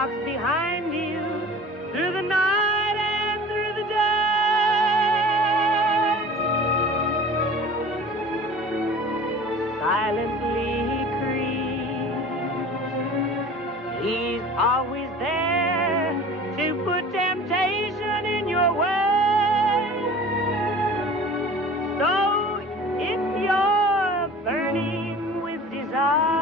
walks behind you through the night and through the dark. Silently he creeps. He's always there to put temptation in your way. So if you're burning with desire,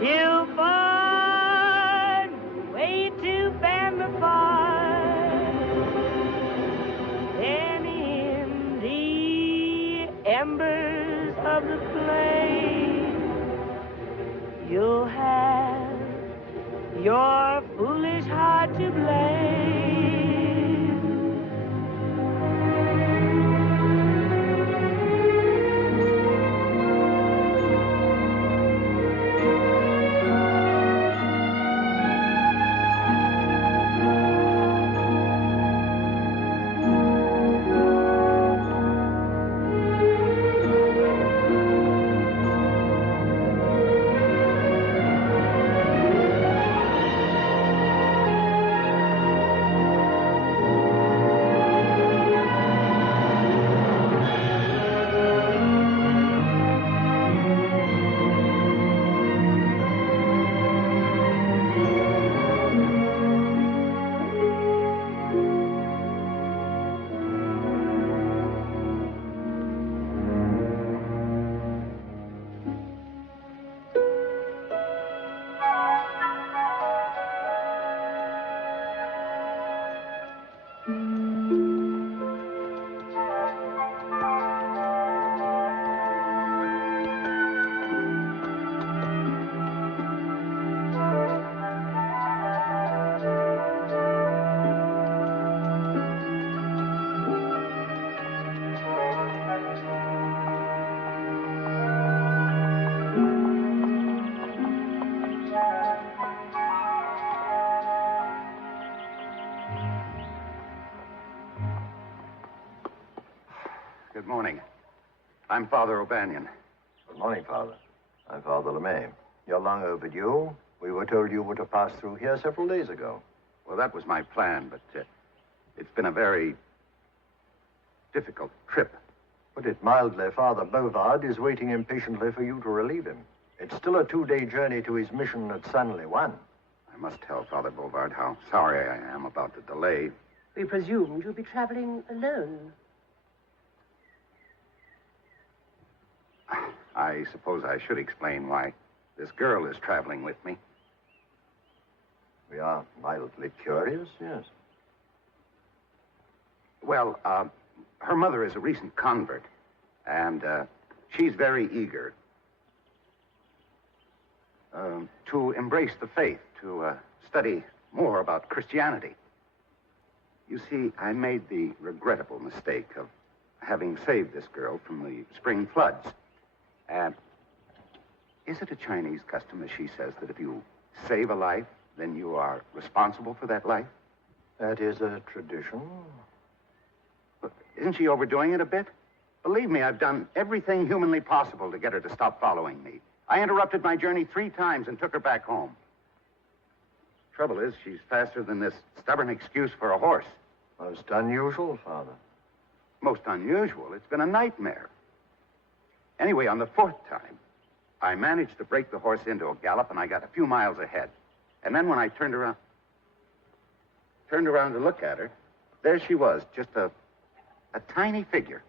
he'll find a way to fan the fire. Then in the embers of the flame, you'll have your foolish heart to blame. Good morning. I'm Father O'Banion. Good morning, Father. I'm Father LeMay. You're long overdue. We were told you were to pass through here several days ago. Well, that was my plan, but it's been a very difficult trip. Put it mildly, Father Bovard is waiting impatiently for you to relieve him. It's still a 2-day journey to his mission at San Juan. I must tell Father Bovard how sorry I am about the delay. We presumed you'll be traveling alone. I suppose I should explain why this girl is traveling with me. We are mildly curious, yes. Well, her mother is a recent convert, and she's very eager to embrace the faith, to study more about Christianity. You see, I made the regrettable mistake of having saved this girl from the spring floods. Is it a Chinese custom, as she says, that if you save a life, then you are responsible for that life? That is a tradition. But isn't she overdoing it a bit? Believe me, I've done everything humanly possible to get her to stop following me. I interrupted my journey 3 times and took her back home. Trouble is, she's faster than this stubborn excuse for a horse. Most unusual, Father. Most unusual? It's been a nightmare. Anyway, on the 4th time, I managed to break the horse into a gallop, and I got a few miles ahead. And then when I turned around to look at her, there she was, just a tiny figure.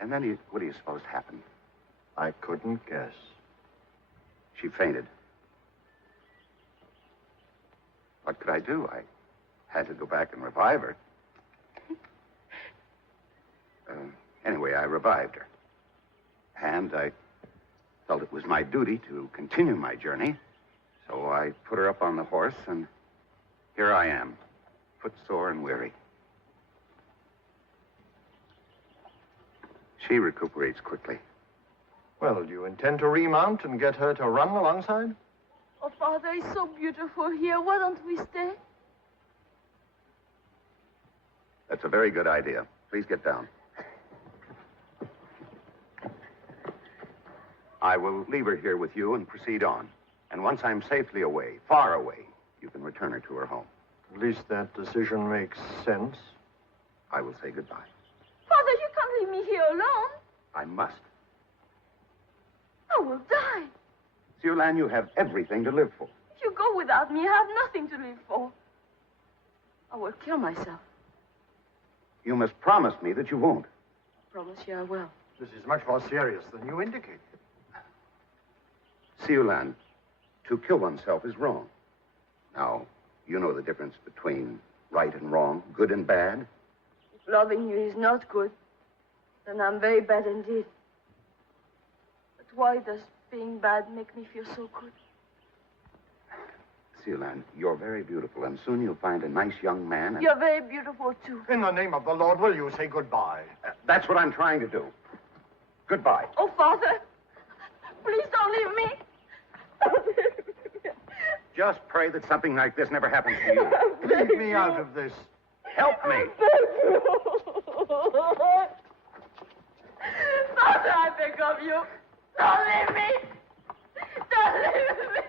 And then what do you suppose happened? I couldn't guess. She fainted. What could I do? I had to go back and revive her. Anyway, I revived her. And I felt it was my duty to continue my journey. So I put her up on the horse, and here I am, footsore and weary. She recuperates quickly. Well, do you intend to remount and get her to run alongside? Oh, Father, it's so beautiful here. Why don't we stay? That's a very good idea. Please get down. I will leave her here with you and proceed on. And once I'm safely away, far away, you can return her to her home. At least that decision makes sense. I will say goodbye. Father, you can't leave me here alone. I must. I will die. Siu Lan, you have everything to live for. If you go without me, I have nothing to live for. I will kill myself. You must promise me that you won't. I promise you I will. This is much more serious than you indicated. Siu Lan, to kill oneself is wrong. Now, you know the difference between right and wrong, good and bad. If loving you is not good, then I'm very bad indeed. But why does being bad make me feel so good? Siu Lan, you're very beautiful, and soon you'll find a nice young man. And... You're very beautiful, too. In the name of the Lord, will you say goodbye? That's what I'm trying to do. Goodbye. Oh, Father, please don't leave me. Just pray that something like this never happens to you. Leave me out of this. Help me. Father, I beg of you. Don't leave me. Don't leave me.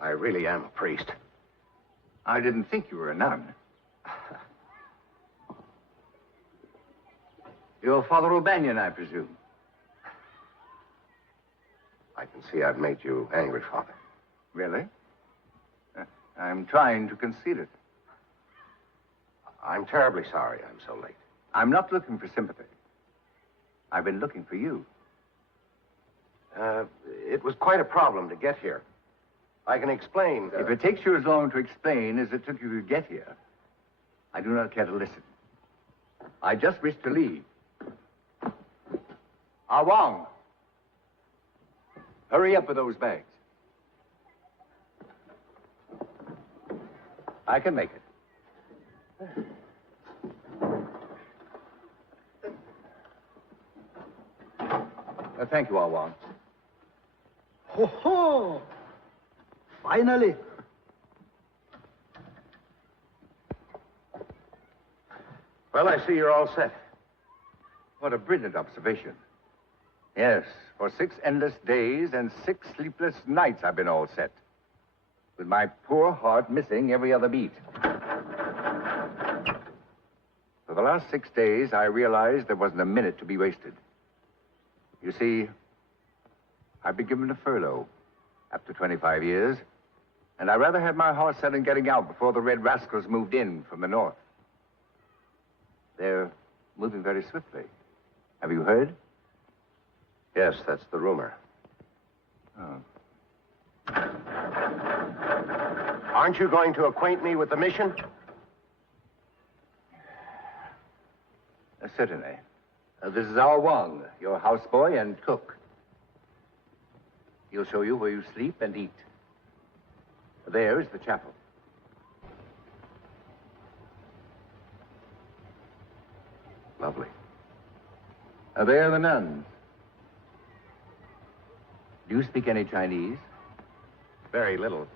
I really am a priest. I didn't think you were a nun. You're Father O'Banion, I presume. I can see I've made you angry, Father. Really? I'm trying to conceal it. I'm terribly sorry I'm so late. I'm not looking for sympathy. I've been looking for you. It was quite a problem to get here. I can explain. If it takes you as long to explain as it took you to get here, I do not care to listen. I just wish to leave. Ah Wong, hurry up with those bags. I can make it. Thank you, Ah Wong. Ho ho! Finally. Well, I see you're all set. What a brilliant observation. Yes, for 6 endless days and 6 sleepless nights I've been all set. With my poor heart missing every other beat. For the last 6 days, I realized there wasn't a minute to be wasted. You see, I've been given a furlough after 25 years, and I rather had my heart set on getting out before the Red Rascals moved in from the north. They're moving very swiftly. Have you heard? Yes, that's the rumor. Oh. Aren't you going to acquaint me with the mission? Certainly. This is Ah Wong, your houseboy and cook. He'll show you where you sleep and eat. There is the chapel. Lovely. There are the nuns. Do you speak any Chinese? Very little.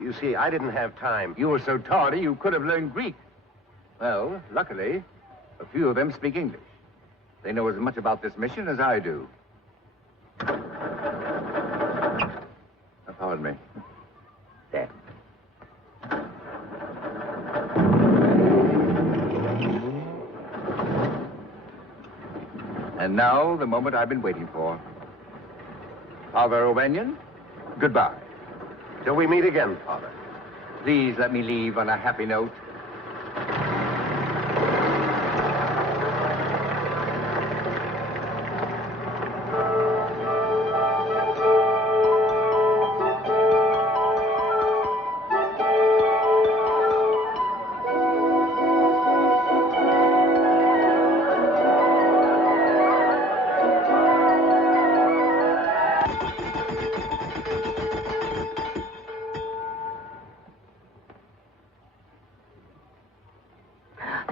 You see, I didn't have time. You were so tardy, you could have learned Greek. Well, luckily, a few of them speak English. They know as much about this mission as I do. Pardon me. There. And now, the moment I've been waiting for. Father O'Banion, goodbye. Till we meet again, Father. Please let me leave on a happy note.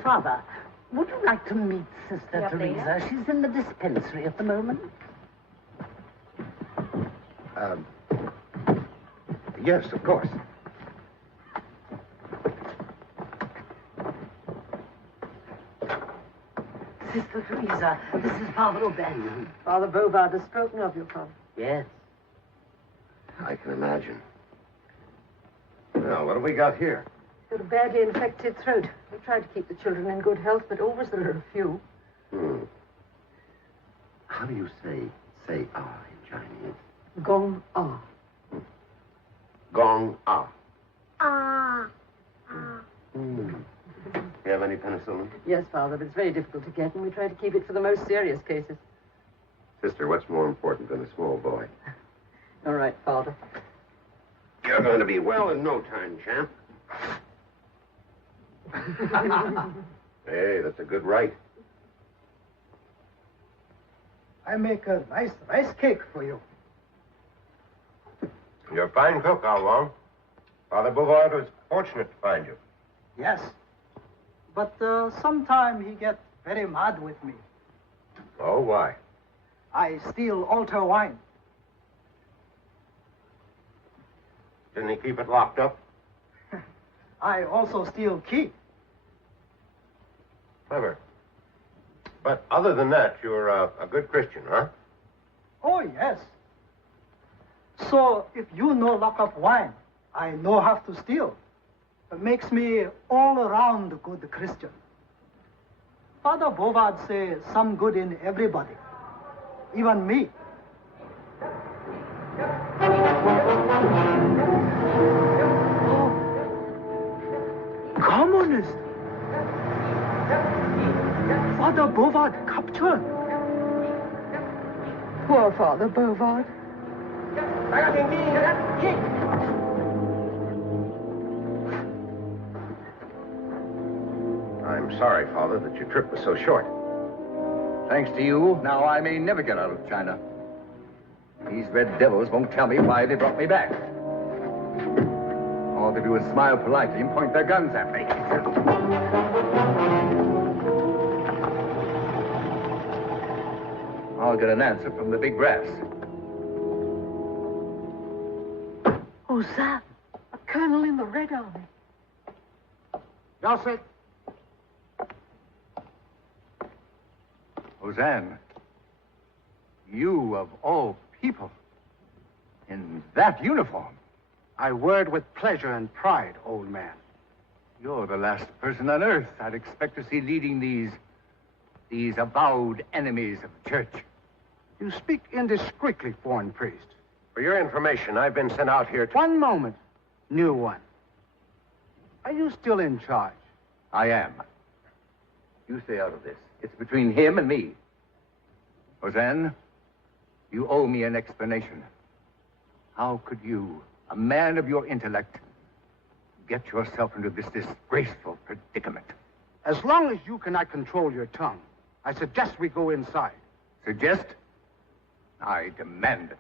Father, would you like to meet Sister Teresa? She's in the dispensary at the moment. Yes, of course. Sister Teresa, this is Father O'Banion. Father Bovard has spoken of you, Father. Yes. I can imagine. Well, what have we got here? Got a badly infected throat. We tried to keep the children in good health, but always there are a few. How do you say ah in Chinese? Gong ah. Gong ah. Ah. You have any penicillin? Yes, Father, but it's very difficult to get, and we try to keep it for the most serious cases. Sister, what's more important than a small boy? All right, Father. You're going to be well in no time, champ. Hey, that's a good right. I make a nice rice cake for you. You're a fine cook, How Long. Father Bovard was fortunate to find you. Yes. But sometime he gets very mad with me. Oh, why? I steal altar wine. Didn't he keep it locked up? I also steal key. Clever. But other than that, you're a good Christian, huh? Oh, yes. So if you no lock up wine, I no have to steal. It makes me all around a good Christian. Father Bovard say some good in everybody, even me. Communist! Father Bovard captured. Poor Father Bovard. I'm sorry, Father, that your trip was so short. Thanks to you, now I may never get out of China. These red devils won't tell me why they brought me back. All they do is smile politely and point their guns at me. I'll get an answer from the big brass. Oh, Sam, a colonel in the Red Army. Yossi. Hosanna, you of all people, in that uniform. I word with pleasure and pride, old man. You're the last person on earth I'd expect to see leading these avowed enemies of the church. You speak indiscreetly, foreign priest. For your information, I've been sent out here to... One moment, new one. Are you still in charge? I am. You stay out of this. It's between him and me. Hosanna, you owe me an explanation. How could you, a man of your intellect, get yourself into this disgraceful predicament? As long as you cannot control your tongue, I suggest we go inside. Suggest? I demand it.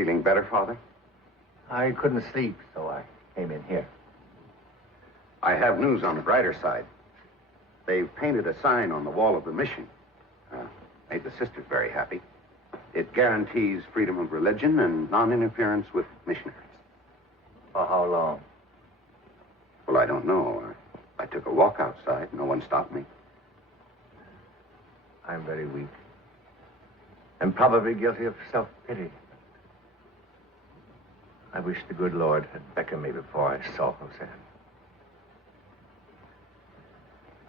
feeling better, Father? I couldn't sleep, so I came in here. I have news on the brighter side. They've painted a sign on the wall of the mission. Made the sisters very happy. It guarantees freedom of religion and non-interference with missionaries. For how long? Well, I don't know. I took a walk outside. No one stopped me. I'm very weak. And probably guilty of self-pity. I wish the good Lord had beckoned me before I saw Hosanna.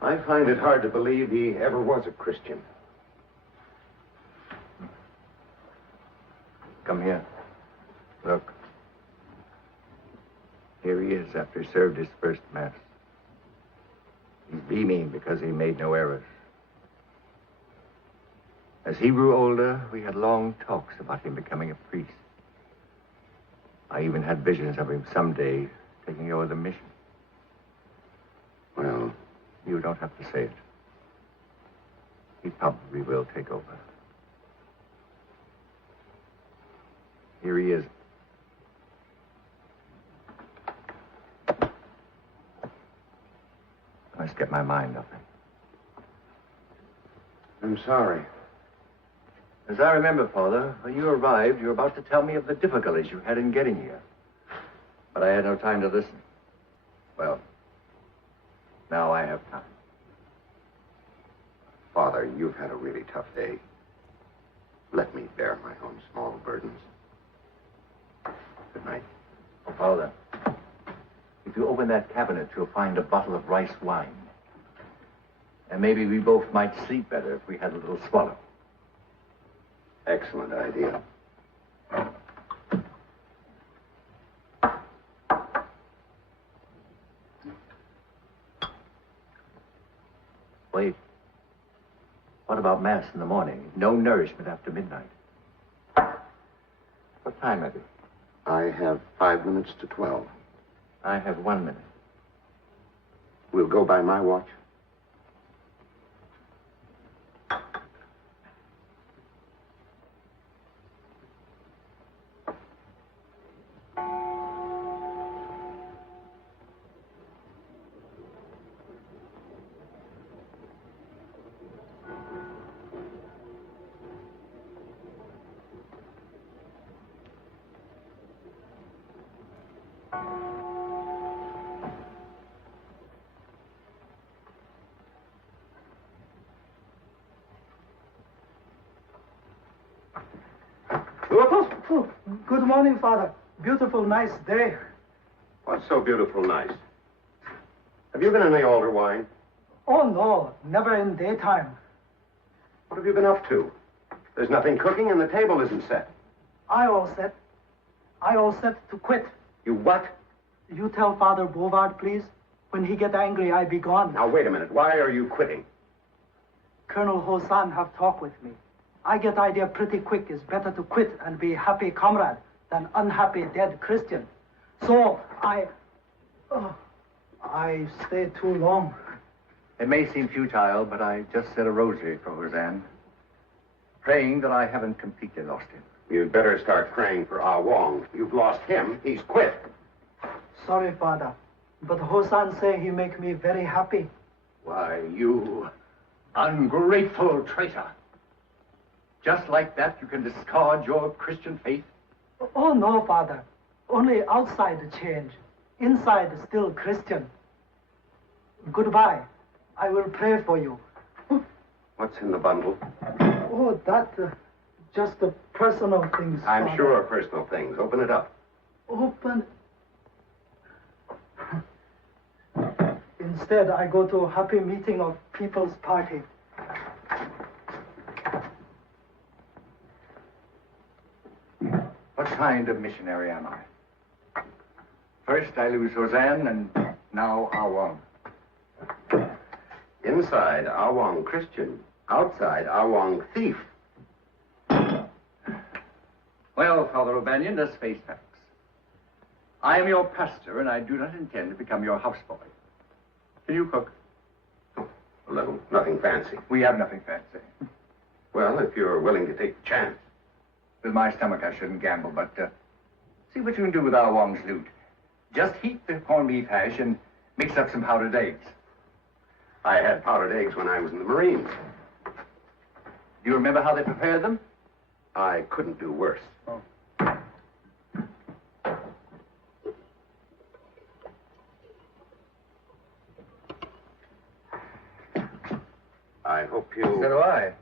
I find it hard to believe he ever was a Christian. Come here. Look. Here he is after he served his first Mass. He's beaming because he made no errors. As he grew older, we had long talks about him becoming a priest. I even had visions of him someday taking over the mission. Well, you don't have to say it. He probably will take over. Here he is. I must get my mind off him. I'm sorry. As I remember, Father, when you arrived, you were about to tell me of the difficulties you had in getting here. But I had no time to listen. Well, now I have time. Father, you've had a really tough day. Let me bear my own small burdens. Good night. Oh, Father, if you open that cabinet, you'll find a bottle of rice wine. And maybe we both might sleep better if we had a little swallow. Excellent idea. Wait. What about Mass in the morning? No nourishment after midnight. What time is it? I have 5 minutes to 12. I have 1 minute. We'll go by my watch. Oh, good morning, Father. Beautiful, nice day. What's so beautiful nice? Have you been in the altar wine? Oh, no, never in daytime. What have you been up to? There's nothing cooking and the table isn't set. I all set to quit. You what? You tell Father Bovard, please. When he get angry, I be gone. Now, wait a minute. Why are you quitting? Colonel Hosan have talk with me. I get idea pretty quick. It's better to quit and be happy comrade than unhappy dead Christian. So I stay too long. It may seem futile, but I just said a rosary for Hosanna, praying that I haven't completely lost him. You'd better start praying for Ah Wong. You've lost him. He's quit. Sorry, Father, but Hosan say he make me very happy. Why, you ungrateful traitor. Just like that, you can discard your Christian faith? Oh, no, Father. Only outside change. Inside still Christian. Goodbye. I will pray for you. What's in the bundle? Oh, that, just the personal things, I'm Father. sure personal things. Open it up. Open. Instead, I go to a happy meeting of People's Party. What kind of missionary am I? First, I lose Hosanna, and now Ah Wong. Inside, Ah Wong Christian. Outside, Ah Wong thief. Well, Father O'Banion, let's face facts. I am your pastor, and I do not intend to become your houseboy. Can you cook? Oh, a little. Nothing fancy. We have nothing fancy. Well, if you're willing to take the chance. With my stomach, I shouldn't gamble, but see what you can do with our Wong's loot. Just heat the corned beef hash and mix up some powdered eggs. I had powdered eggs when I was in the Marines. Do you remember how they prepared them? I couldn't do worse. Oh. I hope you... So do I.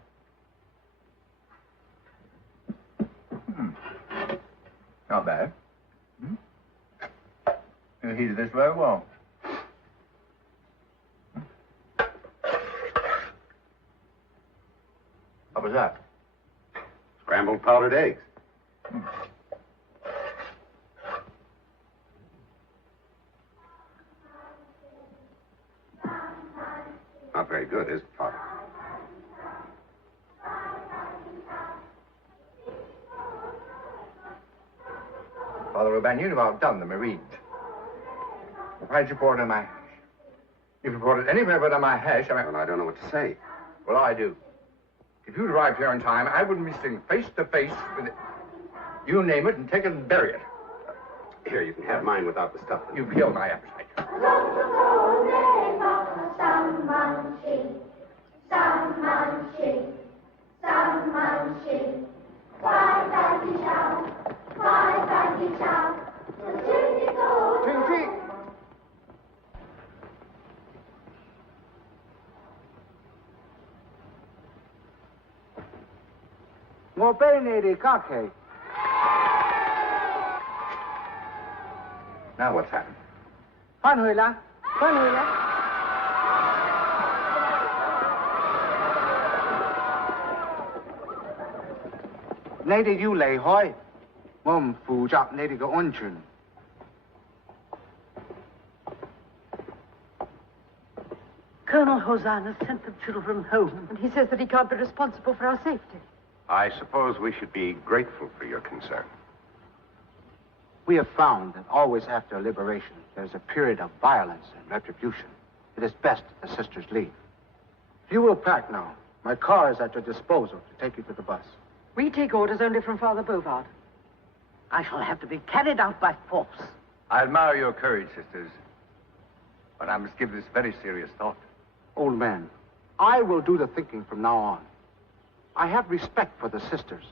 Not bad. You heated this very well. What was that? Scrambled powdered eggs. Not very good, is it, Father? Father Ruban, you've outdone the Marines. Why'd you pour it in my hash? If you poured it anywhere but on my hash, Well, I don't know what to say. Well, I do. If you'd arrived here in time, I wouldn't be sitting face to face with it. You name it and take it and bury it. Here, you can have mine without the stuff. You've killed my appetite. Now what's happened? 翻去啦，翻去啦。你哋要離開，我唔負責你哋嘅安全。Colonel Hosanna sent the children home, and he says that he can't be responsible for our safety. I suppose we should be grateful for your concern. We have found that always after liberation, there's a period of violence and retribution. It is best the sisters leave. If you will pack now, my car is at your disposal to take you to the bus. We take orders only from Father Bovard. I shall have to be carried out by force. I admire your courage, sisters. But I must give this very serious thought. Old man, I will do the thinking from now on. I have respect for the sisters,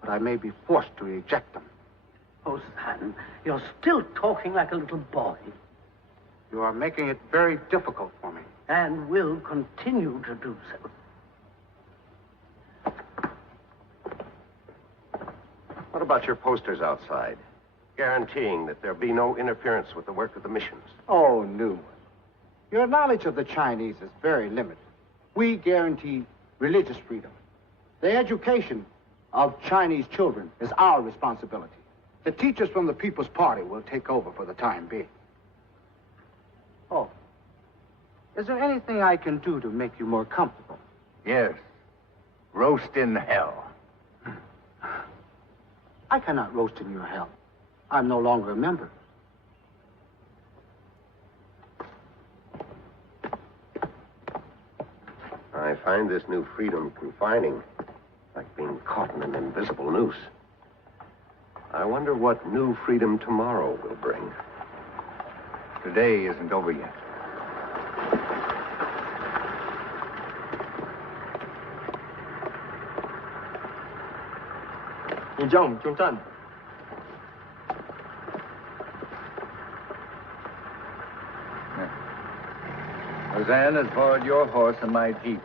but I may be forced to reject them. Oh, son, you're still talking like a little boy. You are making it very difficult for me. And will continue to do so. What about your posters outside, guaranteeing that there'll be no interference with the work of the missions? Oh, Nuyen. Your knowledge of the Chinese is very limited. We guarantee religious freedom. The education of Chinese children is our responsibility. The teachers from the People's Party will take over for the time being. Oh. Is there anything I can do to make you more comfortable? Yes. Roast in hell. I cannot roast in your hell. I'm no longer a member. I find this new freedom confining, like being caught in an invisible noose. I wonder what new freedom tomorrow will bring. Today isn't over yet. Roseanne has borrowed your horse and my jeep.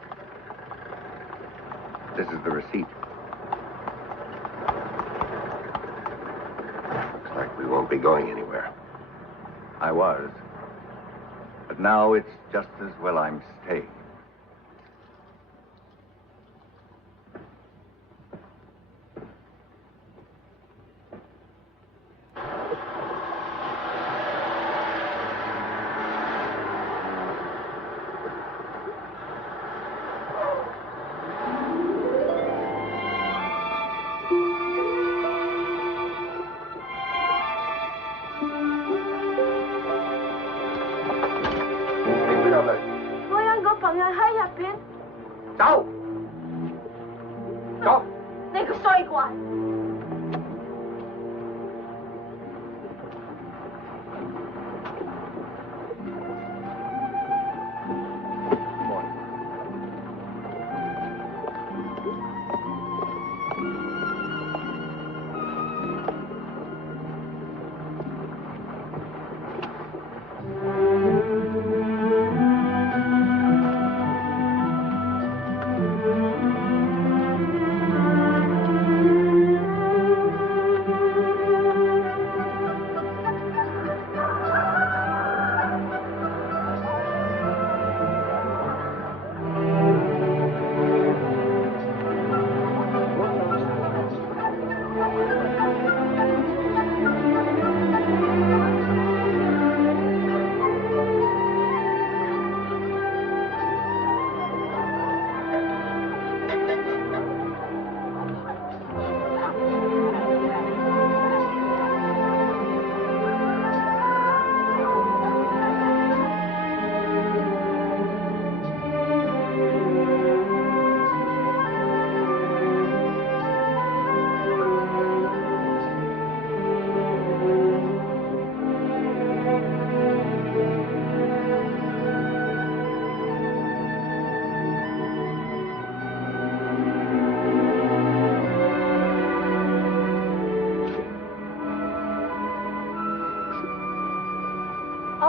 This is the receipt. Looks like we won't be going anywhere. I was. But now it's just as well I'm staying. Go! 你個衰怪！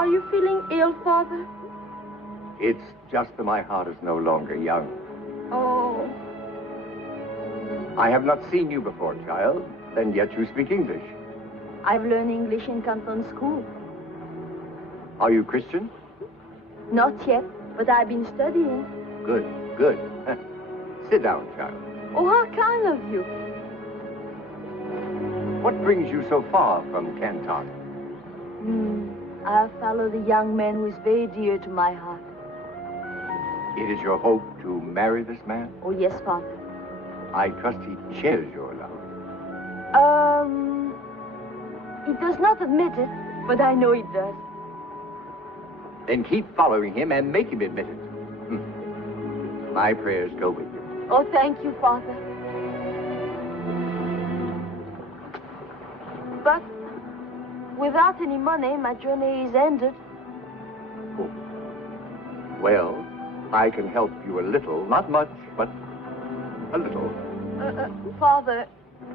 you feeling ill, Father? It's just that my heart is no longer young. Oh. I have not seen you before, child, and yet you speak English. I've learned English in Canton School. Are you Christian? Not yet, but I've been studying. Good, good. Sit down, child. Oh, how kind of you. What brings you so far from Canton? I followed a young man who is very dear to my heart. It is your hope to marry this man? Oh, yes, Father. I trust he shares your love. He does not admit it, but I know he does. Then keep following him and make him admit it. My prayers go with you. Oh, thank you, Father. But without any money, my journey is ended. Oh. Well, I can help you a little. Not much, but a little. Father,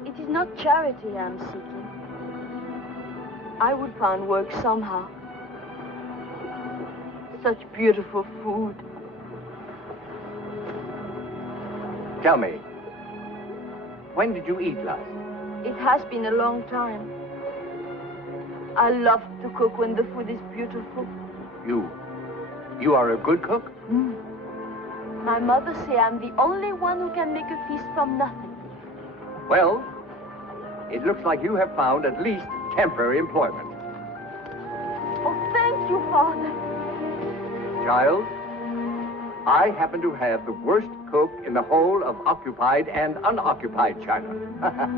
it is not charity I'm seeking. I would find work somehow. Such beautiful food. Tell me, when did you eat last? It has been a long time. I love to cook when the food is beautiful. You are a good cook? My mother say I'm the only one who can make a feast from nothing. Well, it looks like you have found at least temporary employment. Oh, thank you, Father. Child, I happen to have the worst cook in the whole of occupied and unoccupied China.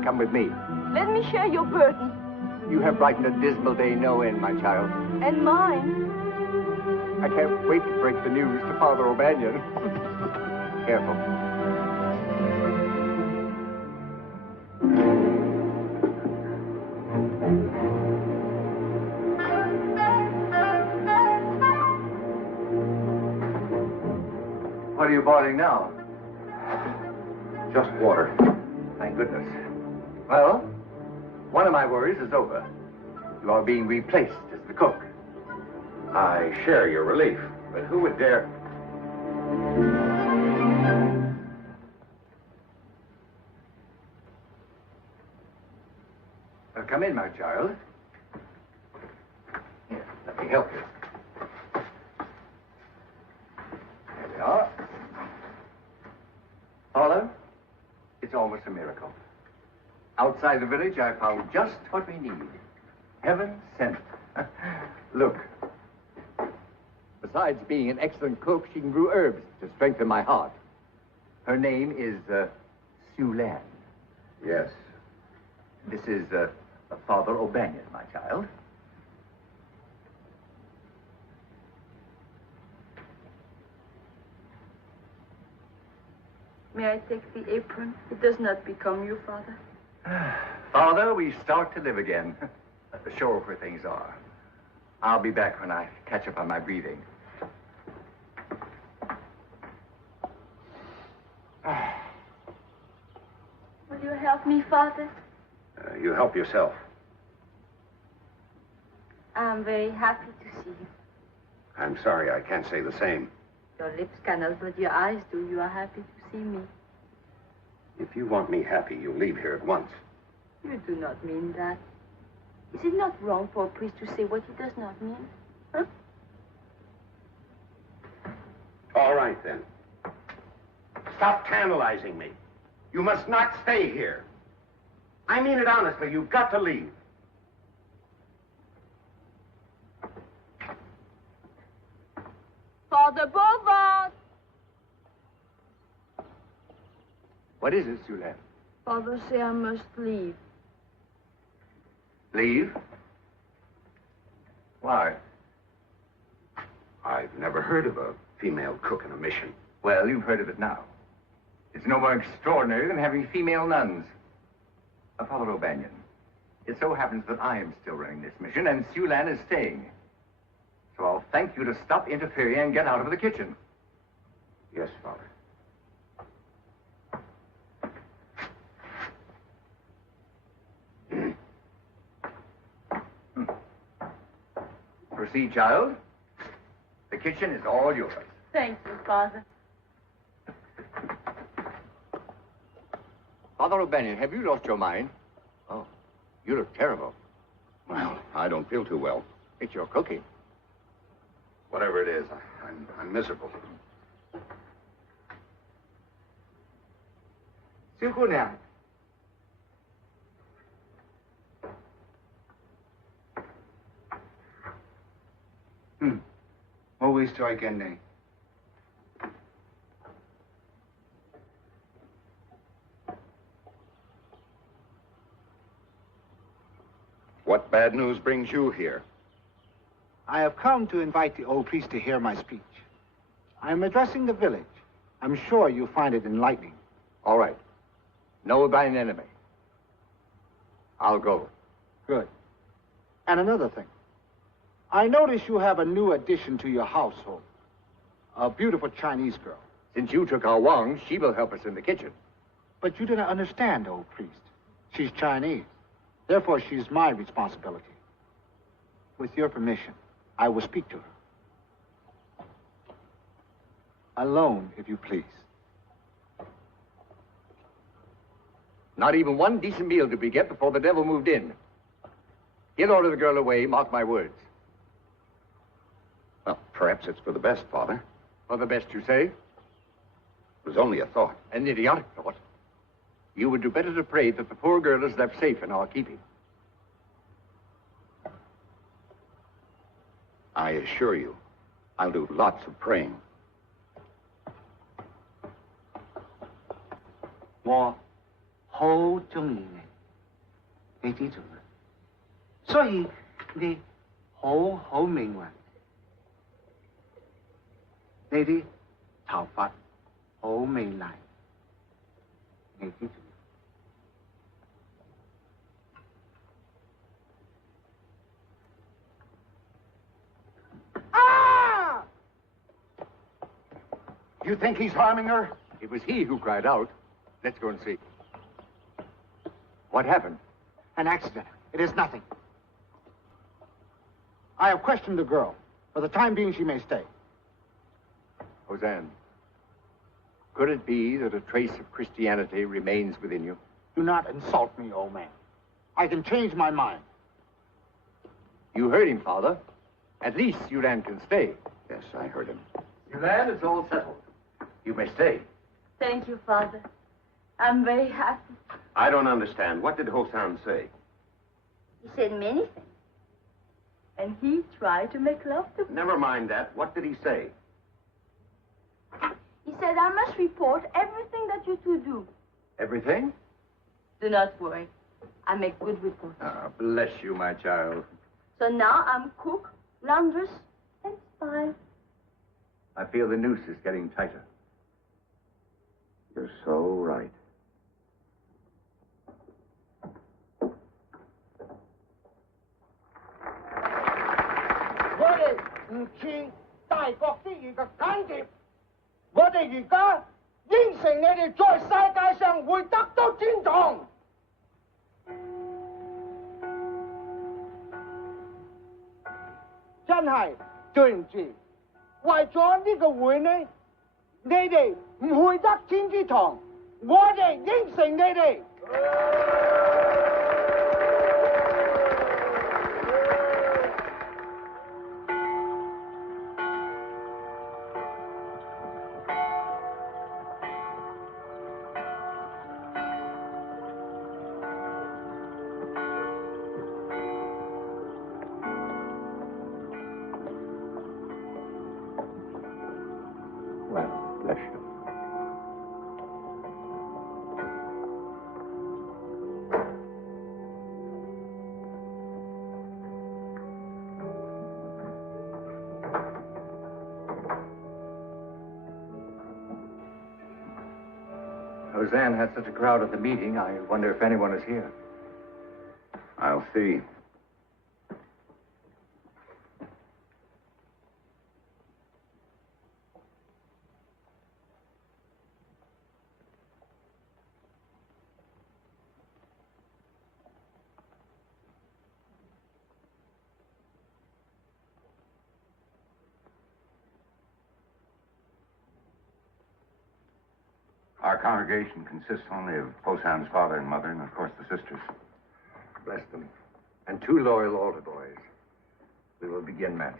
Come with me. Let me share your burden. You have brightened a dismal day no end, my child. And mine. I can't wait to break the news to Father O'Banion. Careful. What are you boiling now? Just water. Thank goodness. Well, one of my worries is over. You are being replaced as the cook. I share your relief, but who would dare... Come in, my child. Here, let me help you. There we are. Paula, it's almost a miracle. Outside the village, I found just what we need. Heaven sent. Look. Besides being an excellent cook, she can brew herbs to strengthen my heart. Her name is Siu Lan. Yes. This is Father O'Banion, my child. May I take the apron? It does not become you, Father. Father, we start to live again. Show where things are. I'll be back when I catch up on my breathing. Will you help me, Father? You help yourself. I'm very happy to see you. I'm sorry, I can't say the same. Your lips cannot, but your eyes do. You are happy to see me. If you want me happy, you leave here at once. You do not mean that. Is it not wrong for a priest to say what he does not mean? Huh? All right, then. Stop tantalizing me. You must not stay here. I mean it honestly. You've got to leave. Father Bovard! What is it, Siu Lan? Father say I must leave. Leave? Why? I've never heard of a female cook in a mission. Well, you've heard of it now. It's no more extraordinary than having female nuns. Father O'Banion, it so happens that I am still running this mission, and Siu Lan is staying. So I'll thank you to stop interfering and get out of the kitchen. Yes, Father. Proceed, child. The kitchen is all yours. Thank you, Father. Father O'Banion, have you lost your mind? Oh, you look terrible. Well, I don't feel too well. It's your cooking. Whatever it is, I'm miserable. 小姑娘， 我會再見你。 What bad news brings you here? I have come to invite the old priest to hear my speech. I am addressing the village. I'm sure you'll find it enlightening. All right. Know about an enemy. I'll go. Good. And another thing. I notice you have a new addition to your household. A beautiful Chinese girl. Since you took our Wang, she will help us in the kitchen. But you didn't understand, old priest. She's Chinese. Therefore, she's my responsibility. With your permission, I will speak to her. Alone, if you please. Not even one decent meal did we get before the devil moved in. He'll order the girl away, mark my words. Well, perhaps it's for the best, Father. For the best, you say? It was only a thought. An idiotic thought. You would do better to pray that the poor girl is left safe in our keeping. I assure you, I'll do lots of praying. 我好中意你，你知道嗎？所以你好好命運，你啲頭髮好美麗，你知道嗎？ You think he's harming her? It was he who cried out. Let's go and see. What happened? An accident. It is nothing. I have questioned the girl. For the time being, she may stay. Hosanna, could it be that a trace of Christianity remains within you? Do not insult me, old man. I can change my mind. You heard him, Father. At least Siu Lan can stay. Yes, I heard him. Siu Lan, it's all settled. You may stay. Thank you, Father. I'm very happy. I don't understand. What did Hosan say? He said many things. And he tried to make love to me. Never mind that. What did he say? He said I must report everything that you two do. Everything? Do not worry. I make good reports. Ah, bless you, my child. So now I'm cook, laundress, and spy. I feel the noose is getting tighter. You're so right. Well, bless you. Hosanna had such a crowd at the meeting, I wonder if anyone is here. I'll see. Our congregation consists only of Posan's father and mother, and of course the sisters. Bless them. And 2 loyal altar boys. We will begin Mass.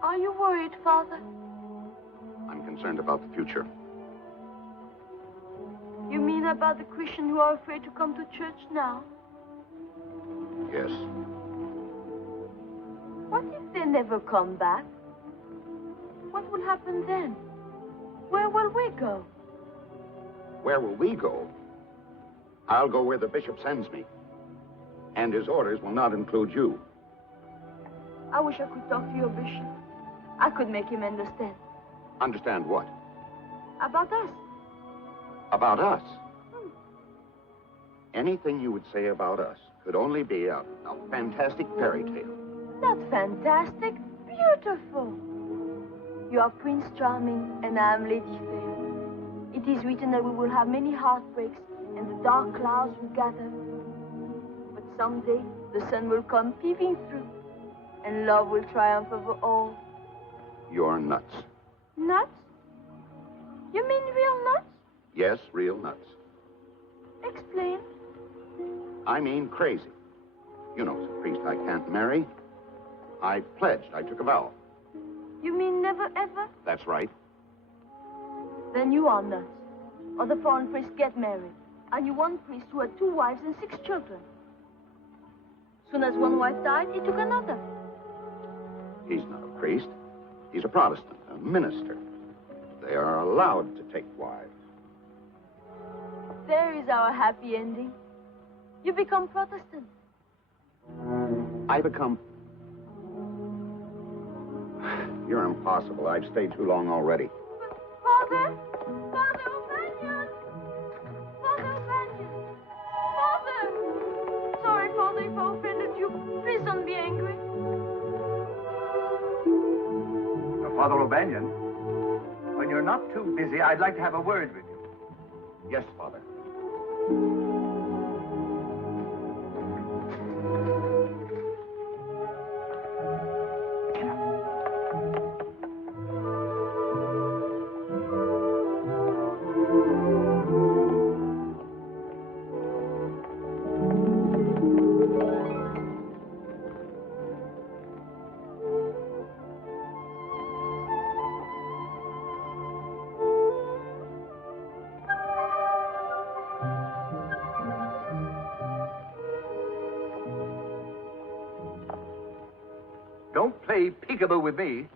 Are you worried, Father? I'm concerned about the future. You mean about the Christians who are afraid to come to church now? Yes. What if they never come back? What will happen then? Where will we go? Where will we go? I'll go where the bishop sends me. And his orders will not include you. I wish I could talk to your bishop. I could make him understand. Understand what? About us. About us? Anything you would say about us could only be a fantastic fairy tale. Not fantastic, beautiful. You are Prince Charming, and I am Lady Fair. It is written that we will have many heartbreaks, and the dark clouds will gather. But someday, the sun will come peeping through, and love will triumph over all. You're nuts. Nuts? You mean real nuts? Yes, real nuts. Explain. I mean crazy. You know, as a priest, I can't marry. I pledged. I took a vow. You mean never ever? That's right. Then you are nuts. Other foreign priests get married. And you one priest who had 2 wives and 6 children. Soon as one wife died, he took another. He's not a priest. He's a Protestant, a minister. They are allowed to take wives. There is our happy ending. You become Protestant. I become... You're impossible. I've stayed too long already. Father! Father O'Banion! Father O'Banion! Father! Sorry, Father, if I offended you. Please don't be angry. Father O'Banion, when you're not too busy, I'd like to have a word with you. Yes, Father. Don't play peekaboo with me.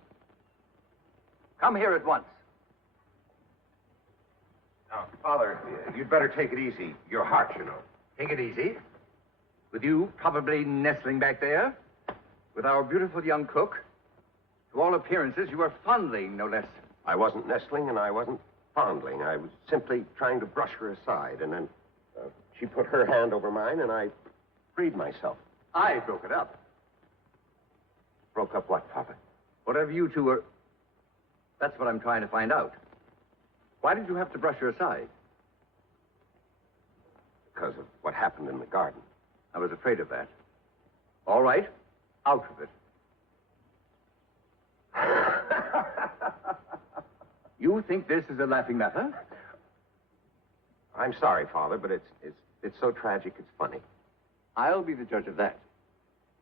Come here at once. Now, Father, you'd better take it easy. Your heart, you know. Take it easy. With you probably nestling back there, with our beautiful young cook. To all appearances, you were fondling, no less. I wasn't nestling and I wasn't fondling. I was simply trying to brush her aside, and then She put her hand over mine, and I freed myself. I broke it up. Broke up what, Father? Whatever you two were... That's what I'm trying to find out. Why did you have to brush her aside? Because of what happened in the garden. I was afraid of that. All right, out of it. You think this is a laughing matter? I'm sorry, Father, but it's so tragic it's funny. I'll be the judge of that.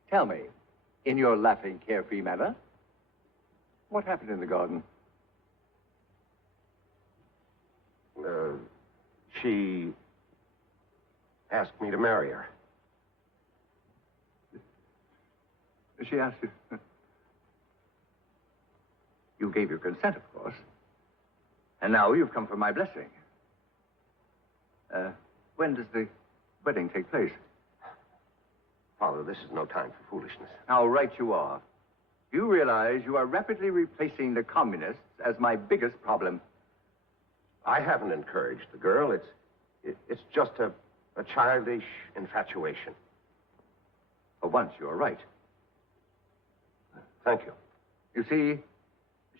Tell me, in your laughing, carefree manner, what happened in the garden? She asked me to marry her. She asked you... You gave your consent, of course. And now you've come for my blessing. When does the wedding take place? Father, this is no time for foolishness. How right you are. You realize you are rapidly replacing the communists as my biggest problem. I haven't encouraged the girl. It's just a childish infatuation. For once, you're right. Thank you. You see,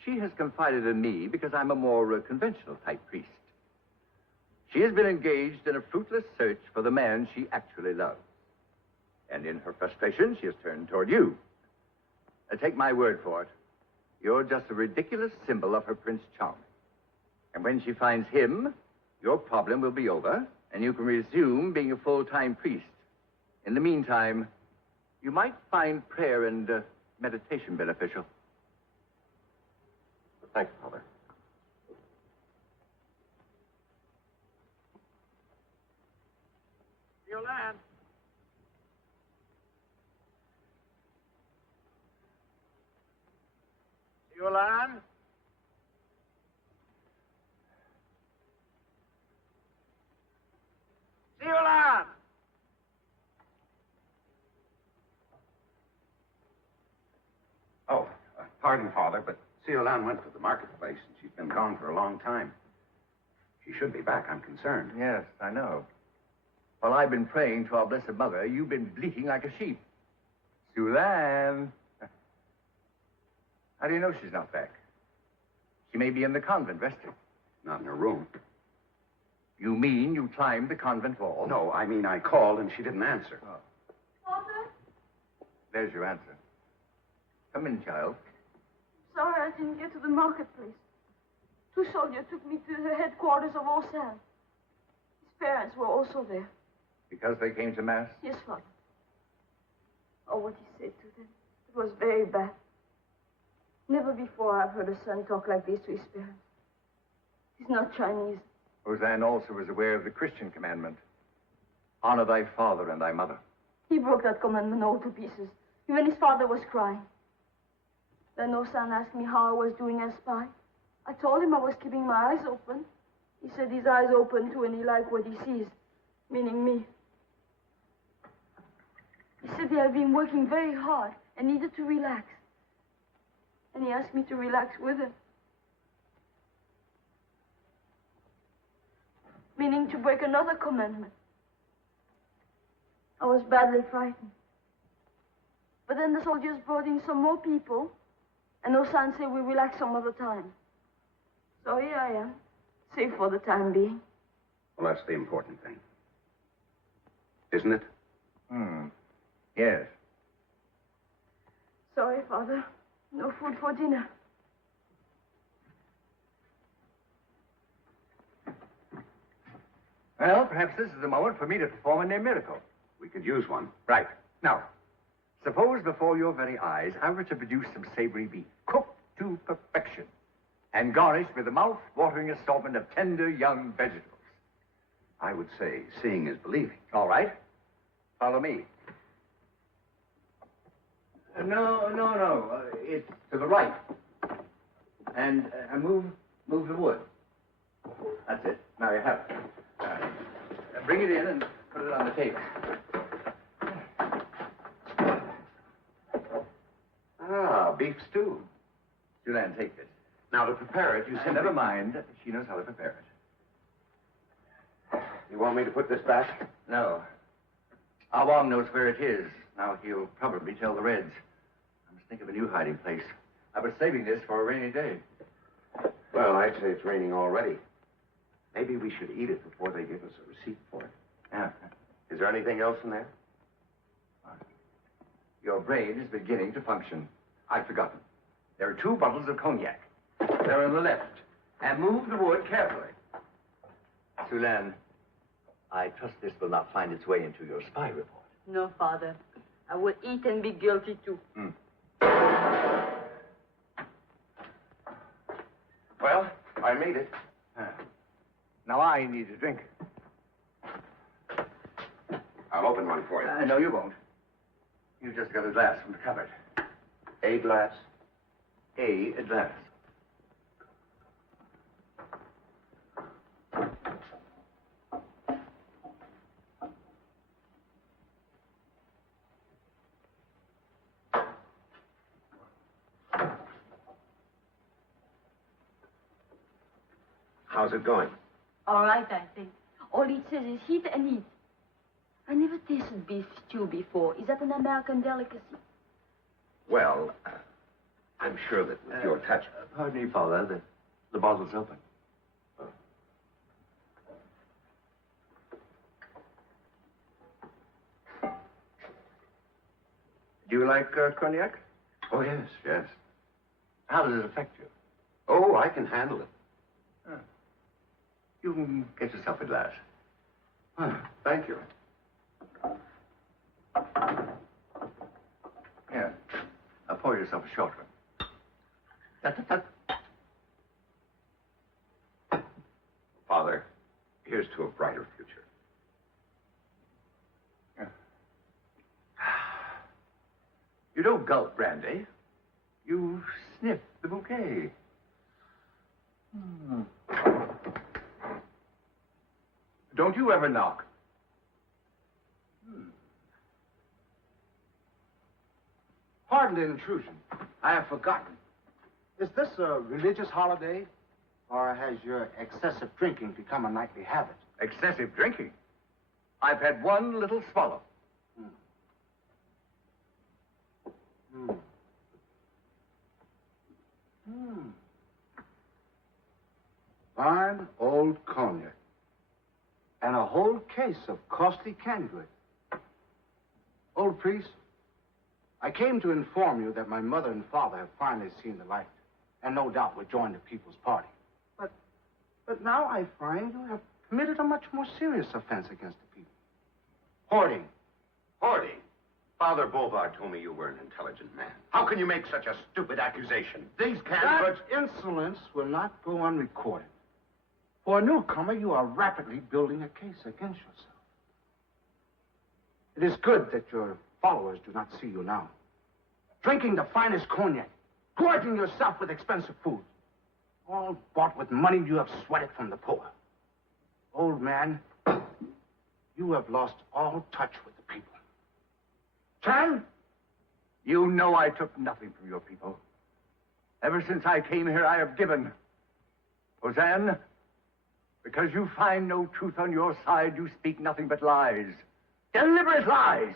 she has confided in me because I'm a more conventional type priest. She has been engaged in a fruitless search for the man she actually loves. And in her frustration, she has turned toward you. Take my word for it. You're just a ridiculous symbol of her Prince Charming. And when she finds him, your problem will be over, and you can resume being a full-time priest. In the meantime, you might find prayer and meditation beneficial. Thank you, Father. Siu Lan. Siu Lan. Siu Lan. Oh, pardon, Father, but Siu Lan went to the marketplace, and she's been gone for a long time. She should be back. I'm concerned. Yes, I know. While I've been praying to our Blessed Mother, you've been bleating like a sheep. Siu Lan. How do you know she's not back? She may be in the convent, resting. Not in her room. You mean you climbed the convent wall? No, I mean I called, and she didn't answer. Oh. Father? There's your answer. Come in, child. Sorry I didn't get to the marketplace. Two soldiers took me to the headquarters of Holden. His parents were also there. Because they came to Mass? Yes, Father. Oh, what he said to them. It was very bad. Never before I've heard a son talk like this to his parents. He's not Chinese. Hosanna also was aware of the Christian commandment. Honor thy father and thy mother. He broke that commandment all to pieces. Even his father was crying. Then Osan asked me how I was doing as spy. I told him I was keeping my eyes open. He said his eyes open too and he liked what he sees, meaning me. He said he had been working very hard and needed to relax. And he asked me to relax with him. Meaning to break another commandment. I was badly frightened. But then the soldiers brought in some more people, and Osan said we'll relax some other time. So here I am, safe for the time being. Well, that's the important thing. Isn't it? Yes. Sorry, Father. No food for dinner. Well, perhaps this is the moment for me to perform a near miracle. We could use one. Right. Now, suppose before your very eyes I were to produce some savory beef, cooked to perfection, and garnished with a mouth-watering assortment of tender young vegetables. I would say seeing is believing. All right. Follow me. No. It's to the right. And move the wood. That's it. Now you have it. Bring it in and put it on the table. Ah, beef stew. Siu Lan, take this. Now, to prepare it, you simply... Never mind. She knows how to prepare it. You want me to put this back? No. Ah Wong knows where it is. Now he'll probably tell the Reds. I must think of a new hiding place. I was saving this for a rainy day. Well, I'd say it's raining already. Maybe we should eat it before they give us a receipt for it. Yeah. Is there anything else in there? Your brain is beginning to function. I've forgotten. There are 2 bottles of cognac. They're on the left. And move the wood carefully. Siu Lan, I trust this will not find its way into your spy report. No, Father. I will eat and be guilty too. Well, I made it. Now I need a drink. I'll open one for you. No, you won't. You just got a glass from the cupboard. A glass? A glass. How's it going? All right, I think. All it says is heat and eat. I never tasted beef stew before. Is that an American delicacy? Well, I'm sure that with your touch... Pardon me, Father. The bottle's open. Do you like cognac? Oh, yes, yes. How does it affect you? Oh, I can handle it. You can get yourself a glass. Thank you. Here. Now pour yourself a short one. Father, here's to a brighter future. You don't gulp brandy. You sniff the bouquet. Don't you ever knock? Pardon the intrusion. I have forgotten. Is this a religious holiday, or has your excessive drinking become a nightly habit? Excessive drinking? I've had one little swallow. Fine old cognac. And a whole case of costly canned goods. Old priest, I came to inform you that my mother and father have finally seen the light, and no doubt will join the People's Party. But now I find you have committed a much more serious offense against the people. Hoarding. Hoarding? Father Bovard told me you were an intelligent man. How can you make such a stupid accusation? These canned That goods... insolence will not go unrecorded. For a newcomer, you are rapidly building a case against yourself. It is good that your followers do not see you now. Drinking the finest cognac, gorging yourself with expensive food, all bought with money you have sweated from the poor. Old man, you have lost all touch with the people. Chan, you know I took nothing from your people. Ever since I came here, I have given. Hosanna, because you find no truth on your side, you speak nothing but lies. Deliberate lies.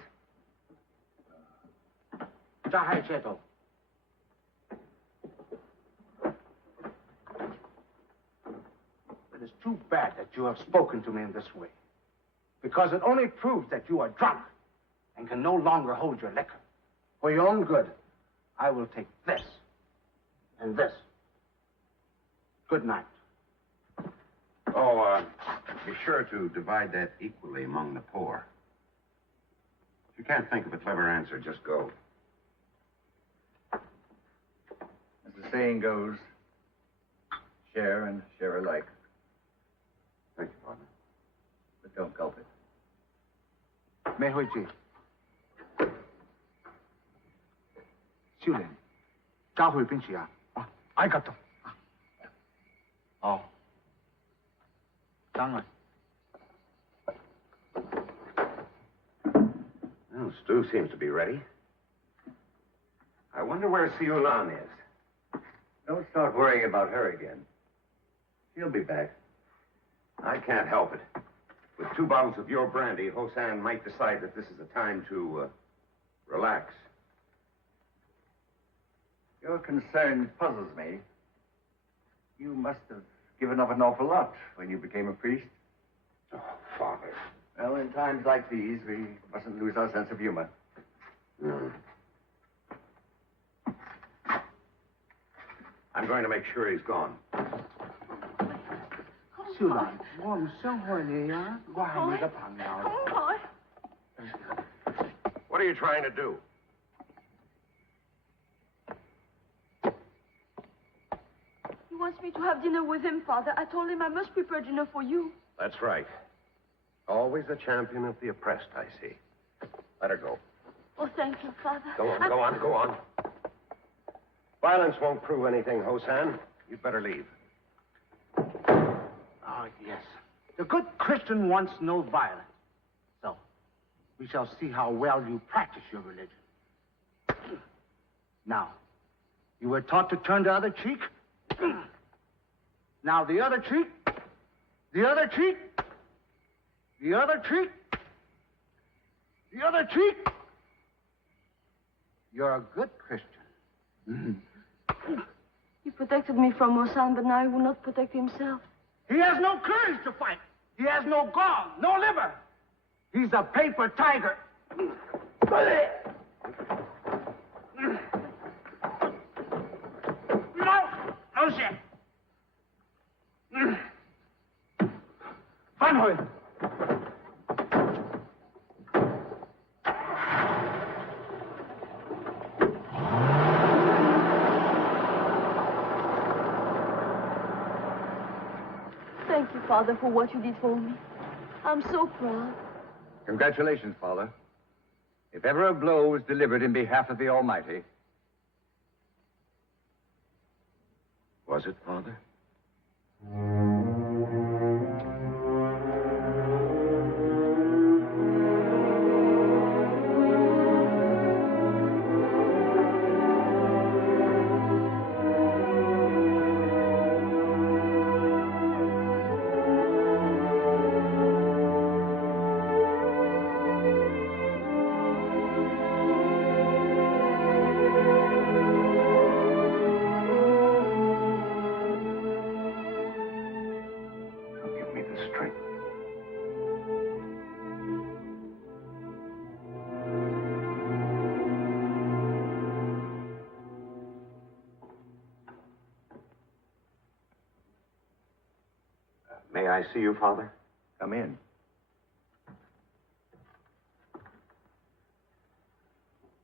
It is too bad that you have spoken to me in this way, because it only proves that you are drunk and can no longer hold your liquor. For your own good, I will take this and this. Good night. Oh, be sure to divide that equally among the poor. If you can't think of a clever answer, just go. As the saying goes, share and share alike. Thank you, Father. But don't gulp it. 没回去。秀莲，加回冰淇啊！啊，I got them。哦，当然。 Well, stew seems to be ready. I wonder where Siu Lan is. Don't start worrying about her again. She'll be back. I can't help it. With 2 bottles of your brandy, Hosan might decide that this is a time to relax. Your concern puzzles me. You must have given up an awful lot when you became a priest. Oh, Father. Well, in times like these, we mustn't lose our sense of humor. I'm going to make sure he's gone. Siu Lan, 我唔想害你啊，我係你嘅朋友。 What are you trying to do? He wants me to have dinner with him, Father. I told him I must prepare dinner for you. That's right. Always a champion of the oppressed, I see. Let her go. Oh, thank you, Father. Go on, go on. Violence won't prove anything, Hosan. You'd better leave. Ah, yes. The good Christian wants no violence. So, we shall see how well you practice your religion. Now, you were taught to turn the other cheek. Now, the other cheek. The other cheek. The other cheek. The other cheek. You're a good Christian. He protected me from Hosan, but now he will not protect himself. He has no courage to fight. He has no gall, no liver. He's a paper tiger. No shit. Van Hoy. Thank you, Father, for what you did for me. I'm so proud. Congratulations, Father. If ever a blow was delivered in behalf of the Almighty. Was it, Father? May I see you, Father? Come in.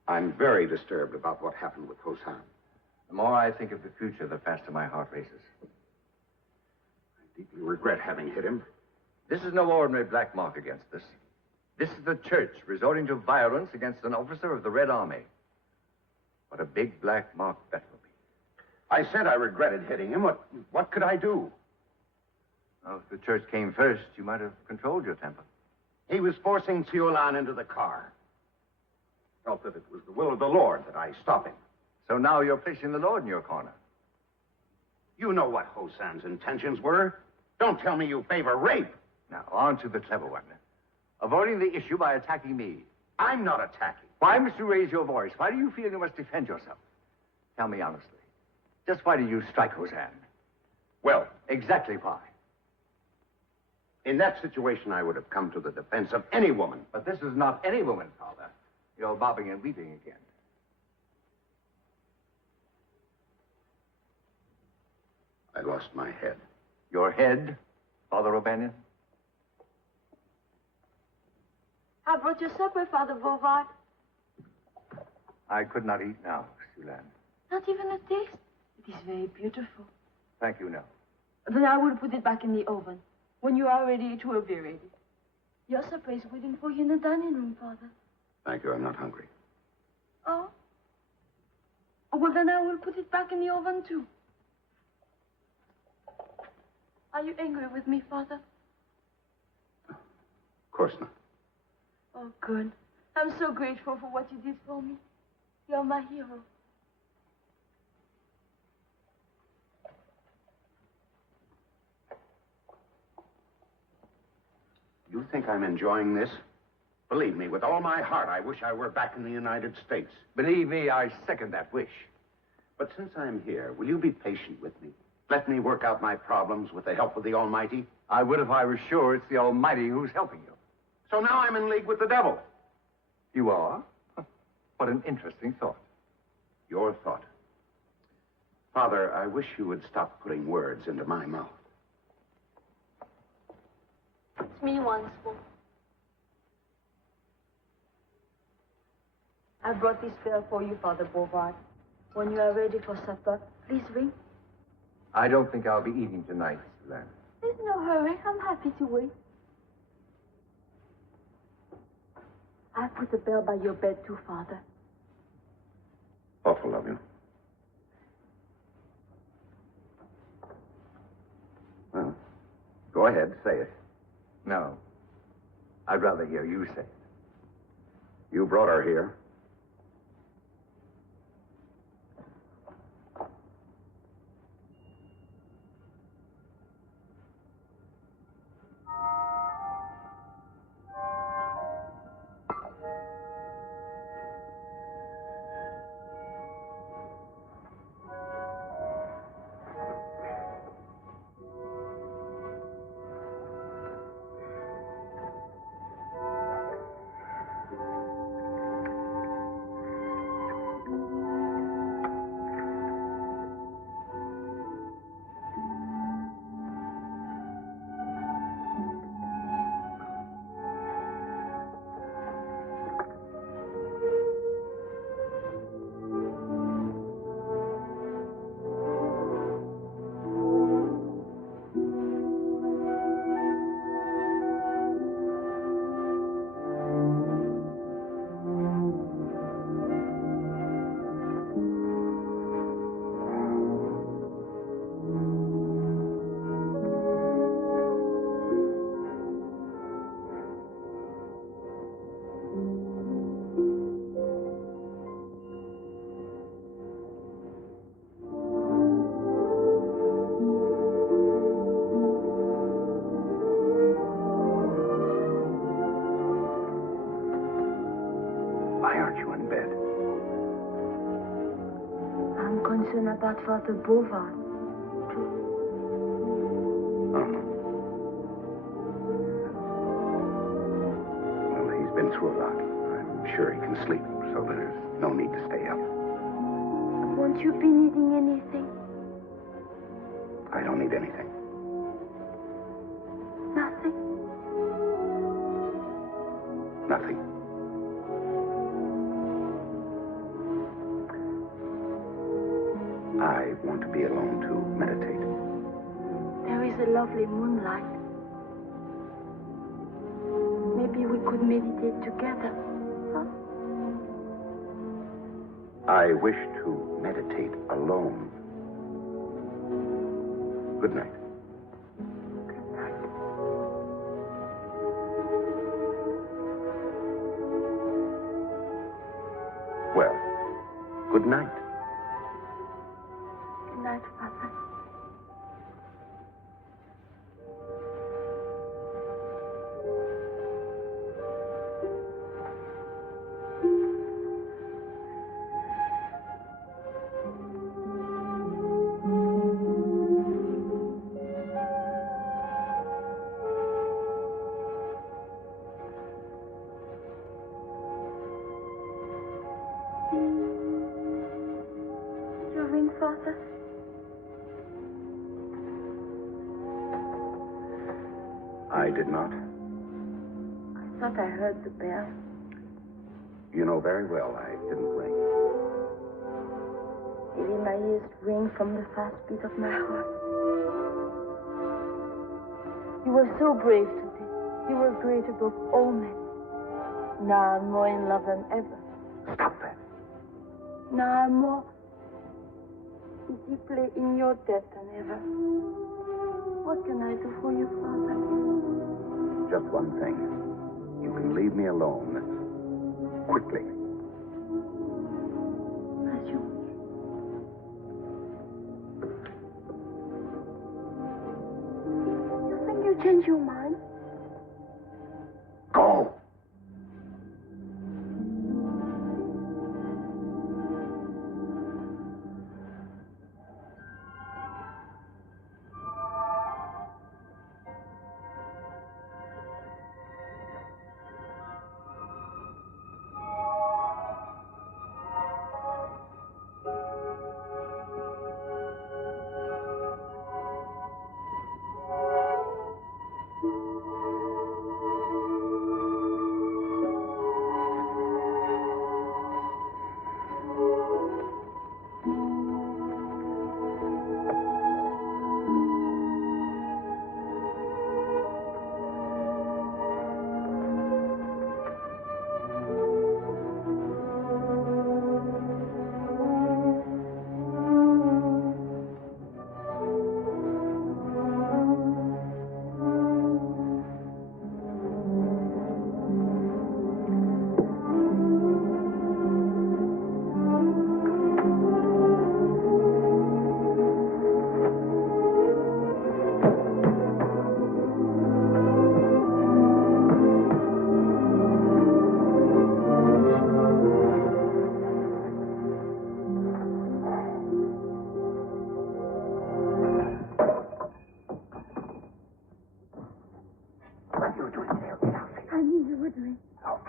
I'm very disturbed about what happened with Hosan. The more I think of the future, the faster my heart races. I deeply regret having hit him. This is no ordinary black mark against us. This is the church resorting to violence against an officer of the Red Army. What a big black mark that will be. I said I regretted hitting him. What could I do? Well, if the church came first, you might have controlled your temper. He was forcing Siu Lan into the car. Felt that it was the will of the Lord that I stop him. So now you're placing the Lord in your corner. You know what Hosan's intentions were. Don't tell me you favor rape. Now, on to the clever one. Avoiding the issue by attacking me. I'm not attacking. Why must you raise your voice? Why do you feel you must defend yourself? Tell me honestly. Just why did you strike Hosan? Well, exactly why? In that situation, I would have come to the defense of any woman. But this is not any woman, Father. You're bobbing and weaving again. I lost my head. Your head, Father O'Banion? I brought your supper, Father Bovard. I could not eat now, Siu Lan. Not even a taste. It is very beautiful. Thank you, no. Then I will put it back in the oven. When you are ready, it will be ready. Your supper is waiting for you in the dining room, Father. Thank you. I'm not hungry. Oh? Well, then I will put it back in the oven, too. Are you angry with me, Father? Of course not. Oh, good. I'm so grateful for what you did for me. You're my hero. You think I'm enjoying this? Believe me, with all my heart, I wish I were back in the United States. Believe me, I second that wish. But since I'm here, will you be patient with me? Let me work out my problems with the help of the Almighty? I would if I were sure it's the Almighty who's helping you. So now I'm in league with the devil. You are? What an interesting thought. Your thought. Father, I wish you would stop putting words into my mouth. It's me once more. I brought this bell for you, Father Bovard. When you are ready for supper, please ring. I don't think I'll be eating tonight, Siu Lan. There's no hurry. I'm happy to wait. I put the bell by your bed too, Father. Awful of you. Well, go ahead, say it. No. I'd rather hear you say it. You brought her here. About Father Bovard, too. Oh. Well, he's been through a lot. I'm sure he can sleep, so there's no need to stay up. Won't you be needing anything? I don't need anything. Nothing? Nothing. I want to be alone to meditate. There is a lovely moonlight. Maybe we could meditate together, huh? I wish to meditate alone. Good night. Good night. Well, good night. Good night, Father. Did you ring, Father? I did not. I thought I heard the bell. You know very well I didn't ring. Maybe my ears ring from the fast beat of my heart. You were so brave today. You were great above all men. Now I'm more in love than ever. Stop that. Now I'm more deeply in your debt than ever. What can I do for you, Father? Just one thing. You can leave me alone. Quickly. As you wish. You think you change your mind?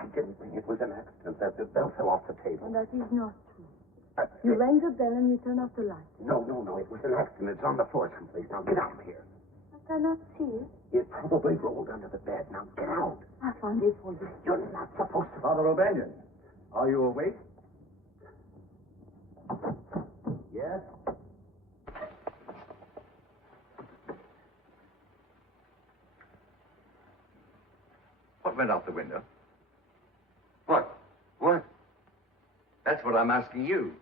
I didn't think it was an accident. The bell fell off the table. And that is not true. You rang the bell and you turned off the light. No. It was an accident. It's on the floor someplace. Now get out of here. I cannot see it. It probably rolled under the bed. Now get out. I found it for you. You're not supposed to. Father O'Banion, are you awake? Yes? What went out the window? What? What? That's what I'm asking you.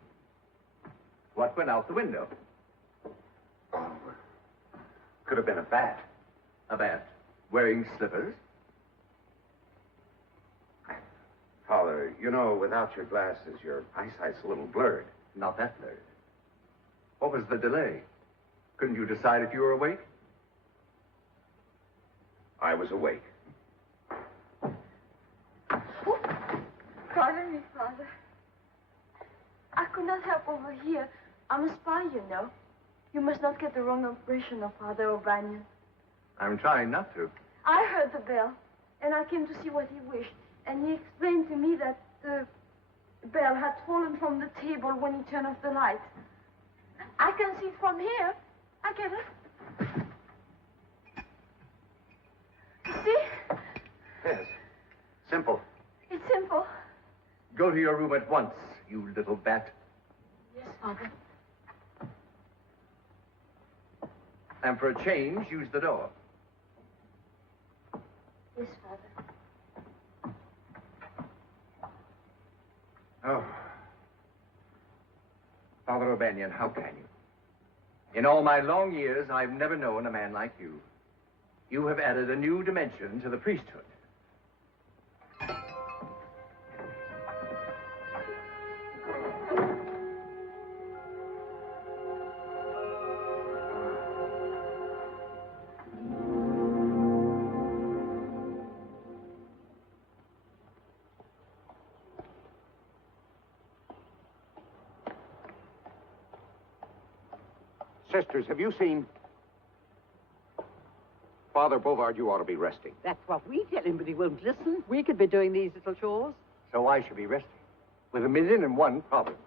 What went out the window? Oh, could have been a bat. A bat wearing slippers? Father, you know, without your glasses, your eyesight's a little blurred. Not that blurred. What was the delay? Couldn't you decide if you were awake? I was awake. Pardon me, Father. I could not help over here. I'm a spy, you know. You must not get the wrong impression of Father O'Banion. I'm trying not to. I heard the bell, and I came to see what he wished. And he explained to me that the bell had fallen from the table when he turned off the light. I can see it from here. I get it. You see? Yes. Simple. It's simple. Go to your room at once, you little bat. Yes, Father. And for a change, use the door. Yes, Father. Oh. Father O'Banion, how can you? In all my long years, I've never known a man like you. You have added a new dimension to the priesthood. Sisters, have you seen... Father Bovard, you ought to be resting. That's what we tell him, but he won't listen. We could be doing these little chores. So I should be resting, with 1,000,001 problems.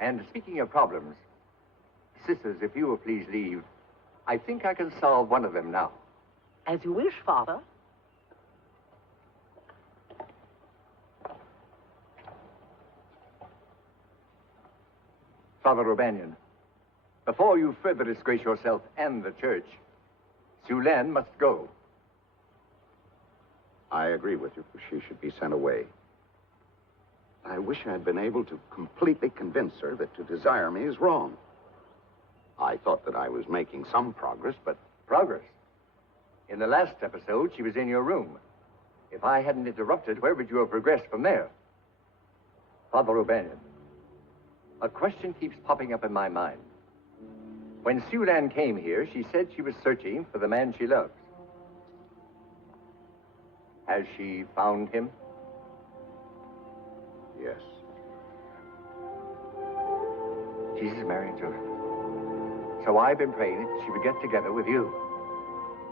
And speaking of problems, sisters, if you will please leave, I think I can solve one of them now. As you wish, Father. Father O'Banion, before you further disgrace yourself and the church, Siu Lan must go. I agree with you. She should be sent away. I wish I had been able to completely convince her that to desire me is wrong. I thought that I was making some progress, but... Progress? In the last episode, she was in your room. If I hadn't interrupted, where would you have progressed from there? Father O'Banion, a question keeps popping up in my mind. When Siu Lan came here, she said she was searching for the man she loves. Has she found him? Yes. Jesus, Mary, and Joseph. So I've been praying that she would get together with you.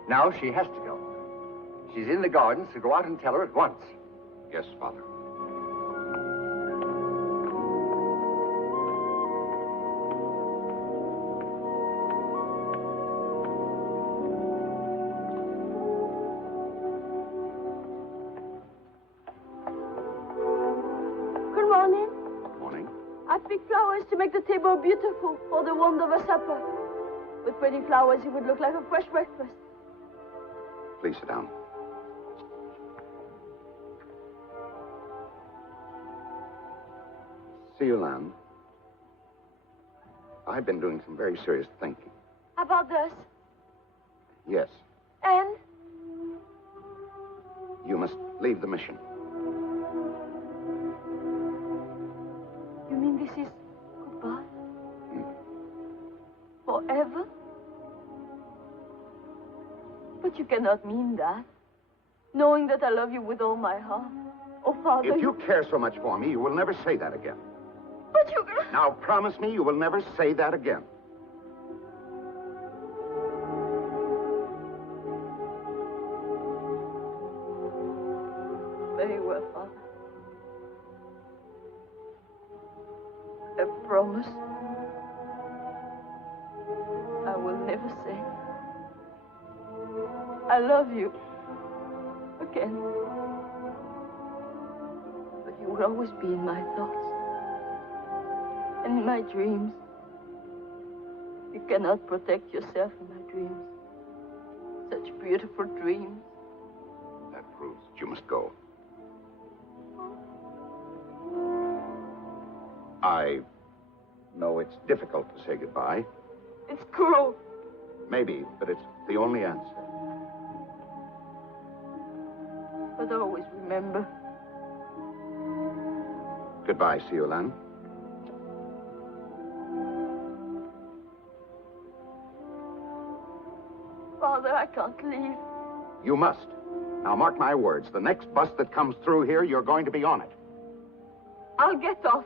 Now she has to go. She's in the gardens, so go out and tell her at once. Yes, Father. Good morning. Morning. I picked flowers to make the table beautiful for the warmth of a supper. With pretty flowers, it would look like a fresh breakfast. Please sit down. Siu Lan, I've been doing some very serious thinking. About this? Yes, And? you must leave the mission. You mean this is goodbye? Forever? But you cannot mean that. Knowing that I love you with all my heart. Oh, Father. If you care so much for me, you will never say that again. But you... Now, promise me you will never say that again. Very well, Father. A promise I will never say. I love you again. But you will always be in my thoughts and in my dreams. You cannot protect yourself in my dreams. Such beautiful dreams. That proves that you must go. I know it's difficult to say goodbye. It's cruel. Maybe, but it's the only answer. But always remember. Goodbye, Siu Lan. Father, I can't leave. You must. Now, mark my words. The next bus that comes through here, you're going to be on it. I'll get off.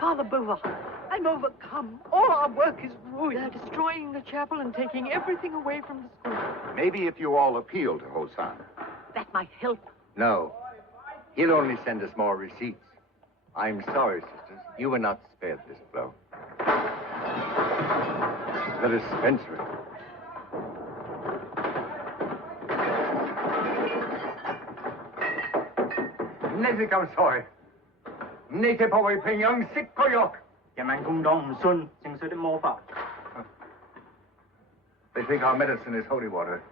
Father Bovard, I'm overcome. All our work is ruined. They're destroying the chapel and taking everything away from the school. Maybe if you all appeal to Hosan. That might help. No. He'll only send us more receipts. I'm sorry, sisters. You were not spared this blow. Let us censor it. Nete kam soi. Nete pa wei ping yang sik ko yok. They think our medicine is holy water.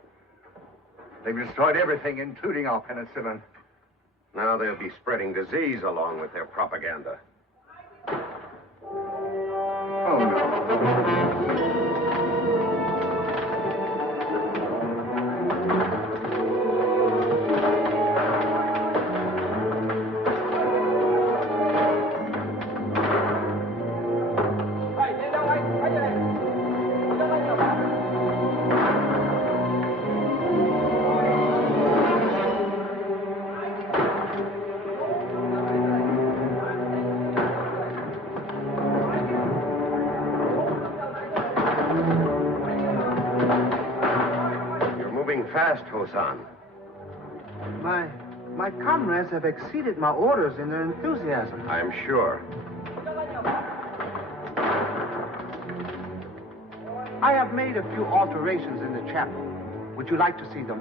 They've destroyed everything, including our penicillin. Now they'll be spreading disease along with their propaganda. Oh, no. Fast, Hosan. My comrades have exceeded my orders in their enthusiasm. I'm sure. I have made a few alterations in the chapel. Would you like to see them?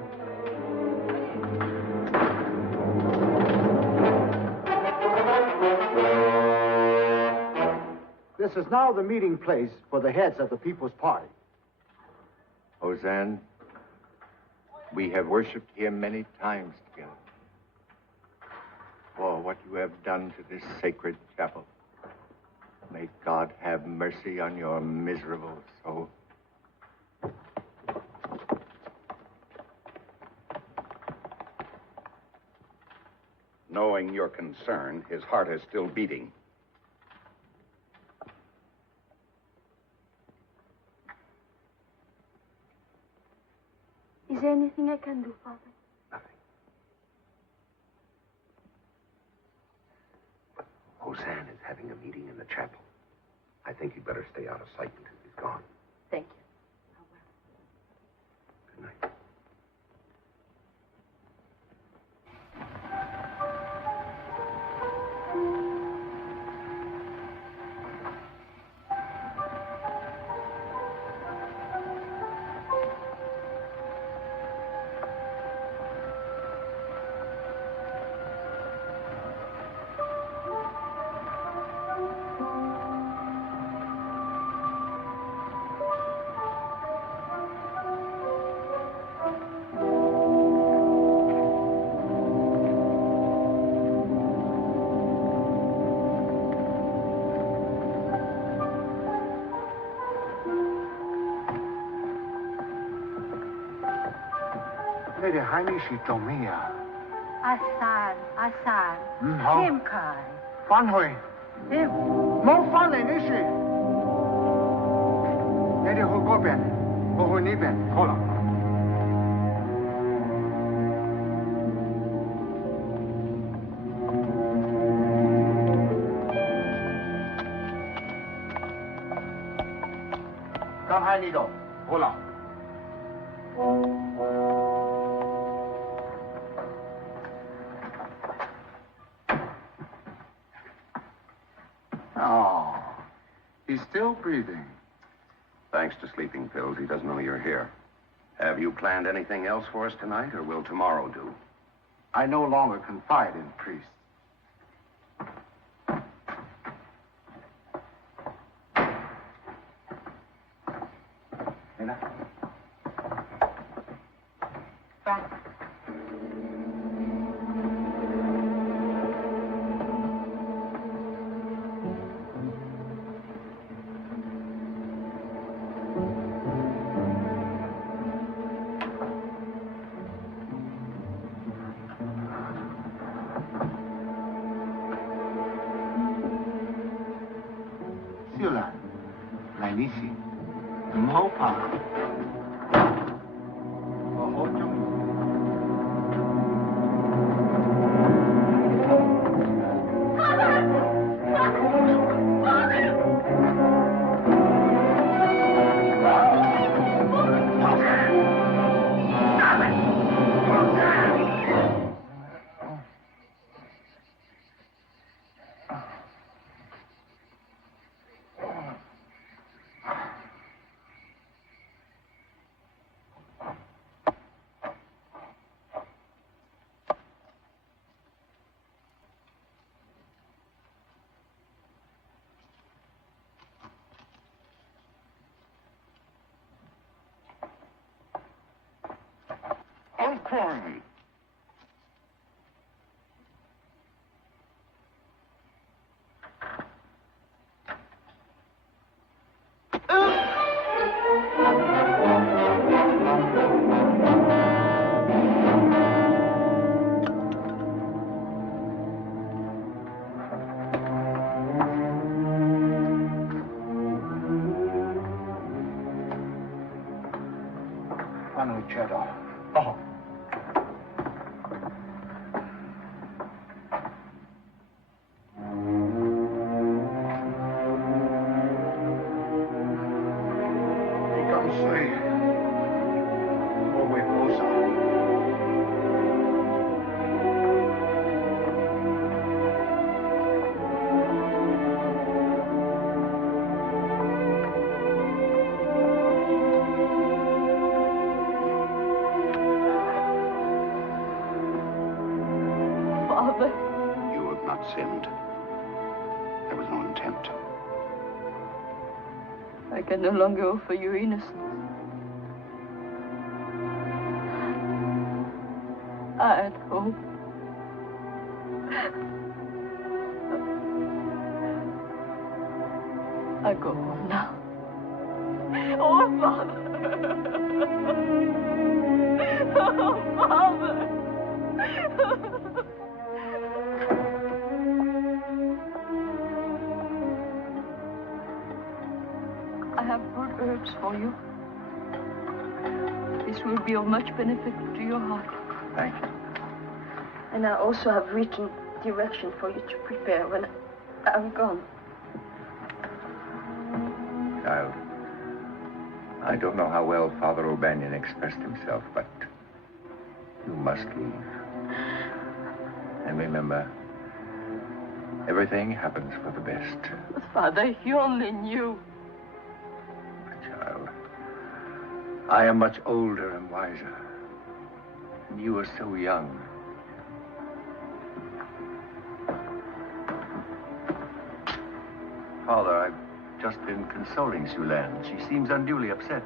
This is now the meeting place for the heads of the People's Party. Hosan, we have worshipped here many times together. For what you have done to this sacred chapel, may God have mercy on your miserable soul. Knowing your concern, his heart is still beating. Is there anything I can do, Father? Nothing. But Hosan is having a meeting in the chapel. I think you'd better stay out of sight until he's gone. Thank you. Good night. Lady Heini, she told me, Asan, Asan. Hao. Him Kai. Fan Hui. Him. Mo fan Lei Ni Shi. Ni de Hu Go Bian. Ho Hu Ni Bian. Ho La. 刚才你都好了。Oh, he's still breathing. Thanks to sleeping pills, he doesn't know you're here. Have you planned anything else for us tonight, or will tomorrow do? I no longer confide in priests. Siu Lan, 嚟呢時唔好怕，我好中意。Okay. Oh. You have not sinned. There was no intent. I can no longer offer you innocence. I had hope. I go home now. Oh, Father! Oh, Father! I have good herbs for you. This will be of much benefit to your heart. Thank you. And I also have written direction for you to prepare when I'm gone. Child, I don't know how well Father O'Banion expressed himself, but you must leave. And remember, everything happens for the best. But Father, if you only knew. Child, I am much older and wiser, and you are so young. Father, I've just been consoling Siu Lan. She seems unduly upset.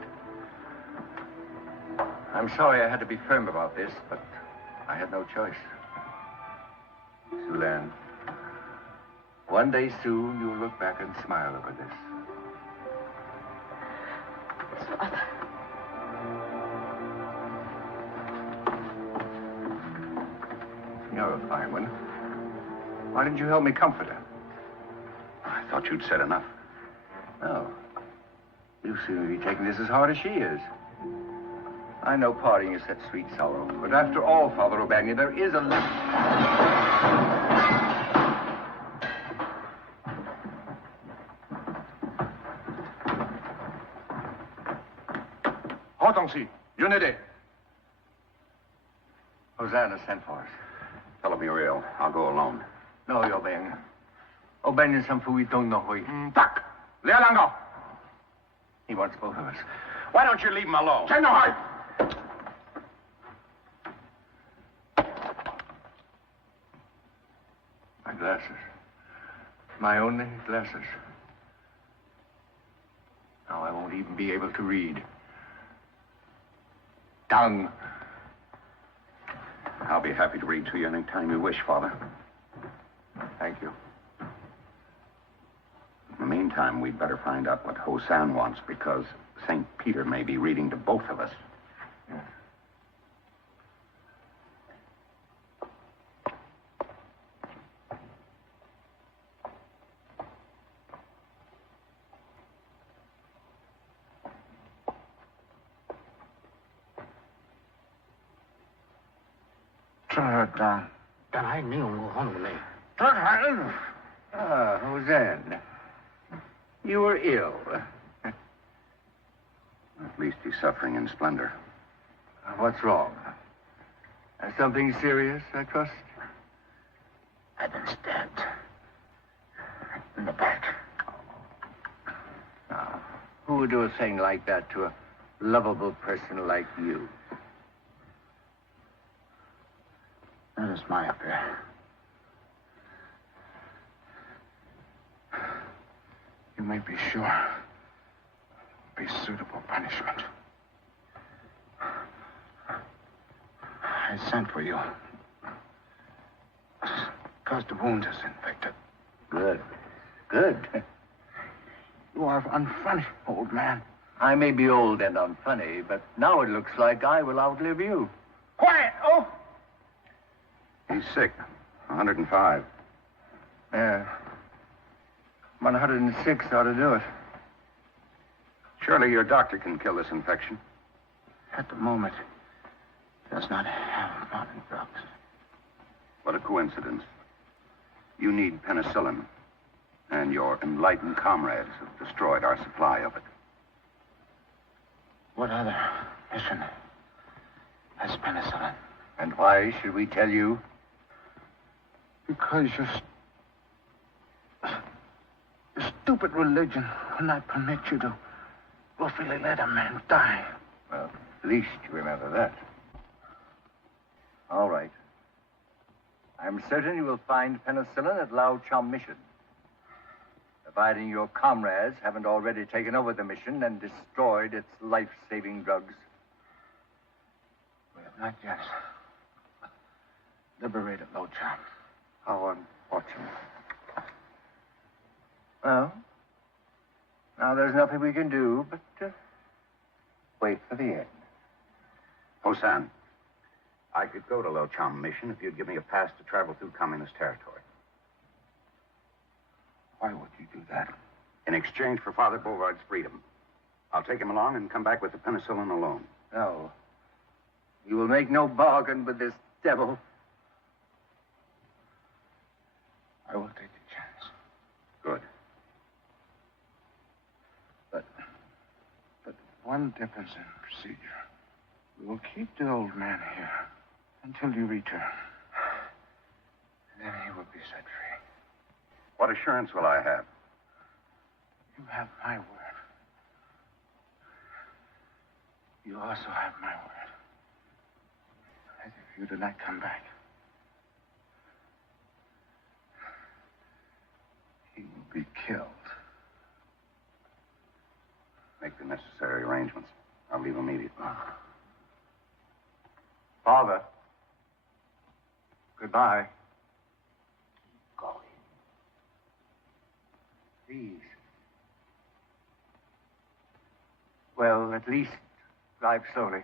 I'm sorry I had to be firm about this, but I had no choice. Siu Lan, one day soon you'll look back and smile over this. Father. You're a fine one. Why didn't you help me comfort her? I thought you'd said enough. No. You seem to be taking this as hard as she is. I know parting is such sweet sorrow, but after all, Father O'Banion, there is a limit. Hosanna sent for us. Tell him you're ill. I'll go alone. No, O'Banion. O'Banion we don't know who he... Tak! Lealango! He wants both of us. Why don't you leave him alone? My glasses. My only glasses. Now I won't even be able to read. Tongue. I'll be happy to read to you any time you wish, Father. Thank you. In the meantime, we'd better find out what Hosan wants, because St. Peter may be reading to both of us. Yes. Ah, Hosanna. You were ill. At least he's suffering in splendor. What's wrong? Something serious, I trust? I've been stabbed. In the back. Now, who would do a thing like that to a lovable person like you? That is my affair. You may be sure it'll be suitable punishment. I sent for you because the wound is infected. Good. Good. You are unfunny, old man. I may be old and unfunny, but now it looks like I will outlive you. Quiet! Oh! He's sick. 105. Yeah. 106 ought to do it. Surely your doctor can kill this infection. At the moment, he does not have modern drugs. What a coincidence. You need penicillin, and your enlightened comrades have destroyed our supply of it. What other mission has penicillin? And why should we tell you? Because your stupid religion will not permit you to willfully let a man die. Well, at least you remember that. All right. I'm certain you will find penicillin at Lao Cham Mission. Providing your comrades haven't already taken over the mission and destroyed its life-saving drugs. We have not yet liberated Lo Cham. How unfortunate. Well, now there's nothing we can do but wait for the end. Hosan, I could go to Lo Cham Mission if you'd give me a pass to travel through communist territory. Why would you do that? In exchange for Father Bovard's freedom. I'll take him along and come back with the penicillin alone. No. You will make no bargain with this devil. I will take the chance. Good. But one difference in procedure. We will keep the old man here until you return. And then he will be set free. What assurance will I have? You have my word. You also have my word. That if you do not come back, he will be killed. Make the necessary arrangements. I'll leave immediately. Father. Goodbye. Going. Please. Well, at least drive slowly.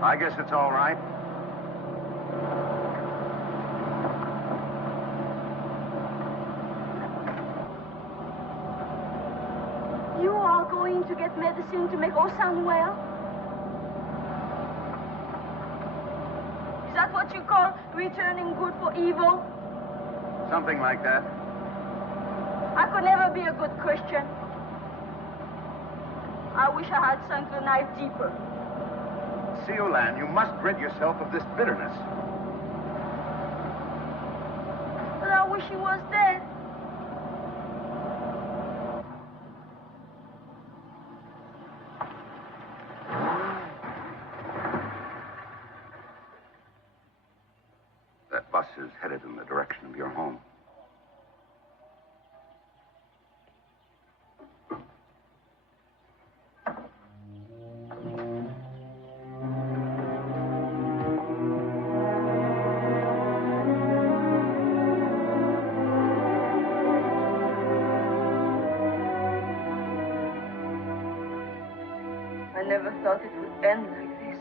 I guess it's all right. You are going to get medicine to make Osan well? Is that what you call returning good for evil? Something like that. I could never be a good Christian. I wish I had sunk the knife deeper. Siu Lan, you must rid yourself of this bitterness. But I wish he was dead. That bus is headed in the direction of your home. I never thought it would end like this.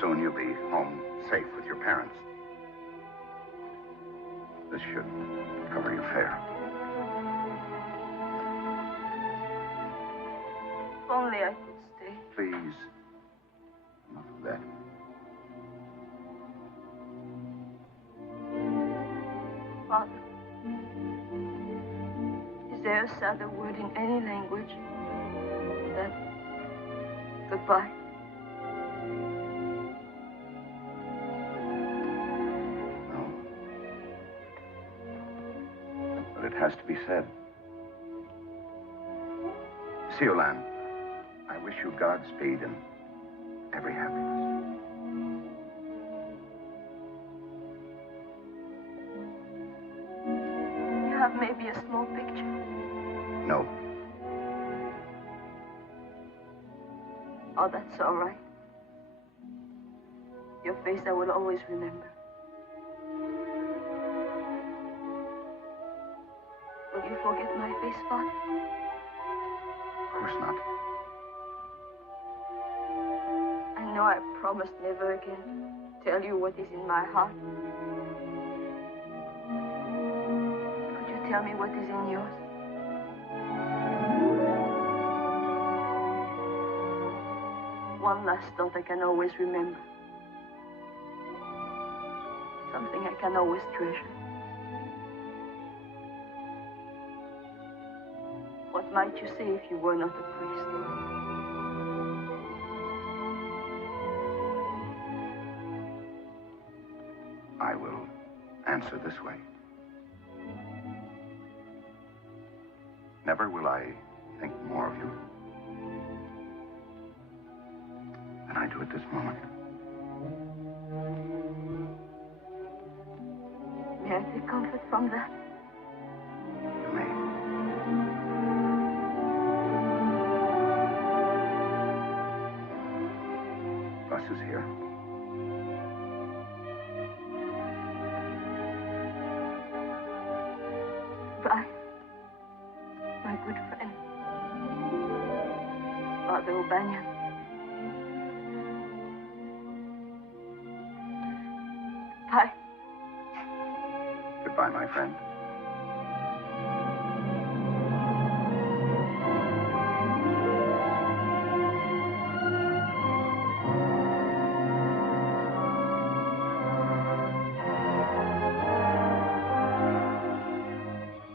Soon you'll be home safe with your parents. This should cover your fare. If only I could stay. Please. Enough of that. Father, is there a sadder word in any language than goodbye? No. But it has to be said. Siu Lan, I wish you Godspeed and every happiness. You have maybe a small picture. No. Oh, that's all right. Your face I will always remember. Will you forget my face, Father? Of course not. I know I promised never again to tell you what is in my heart. Could you tell me what is in yours? One last thought I can always remember. Something I can always treasure. What might you say if you were not a priest? I will answer this way. Never will I think more of you than I do at this moment. May I take comfort from that? You may. Bus is here. Bye, my good friend, Father O'Banion. Bye. Goodbye, my friend.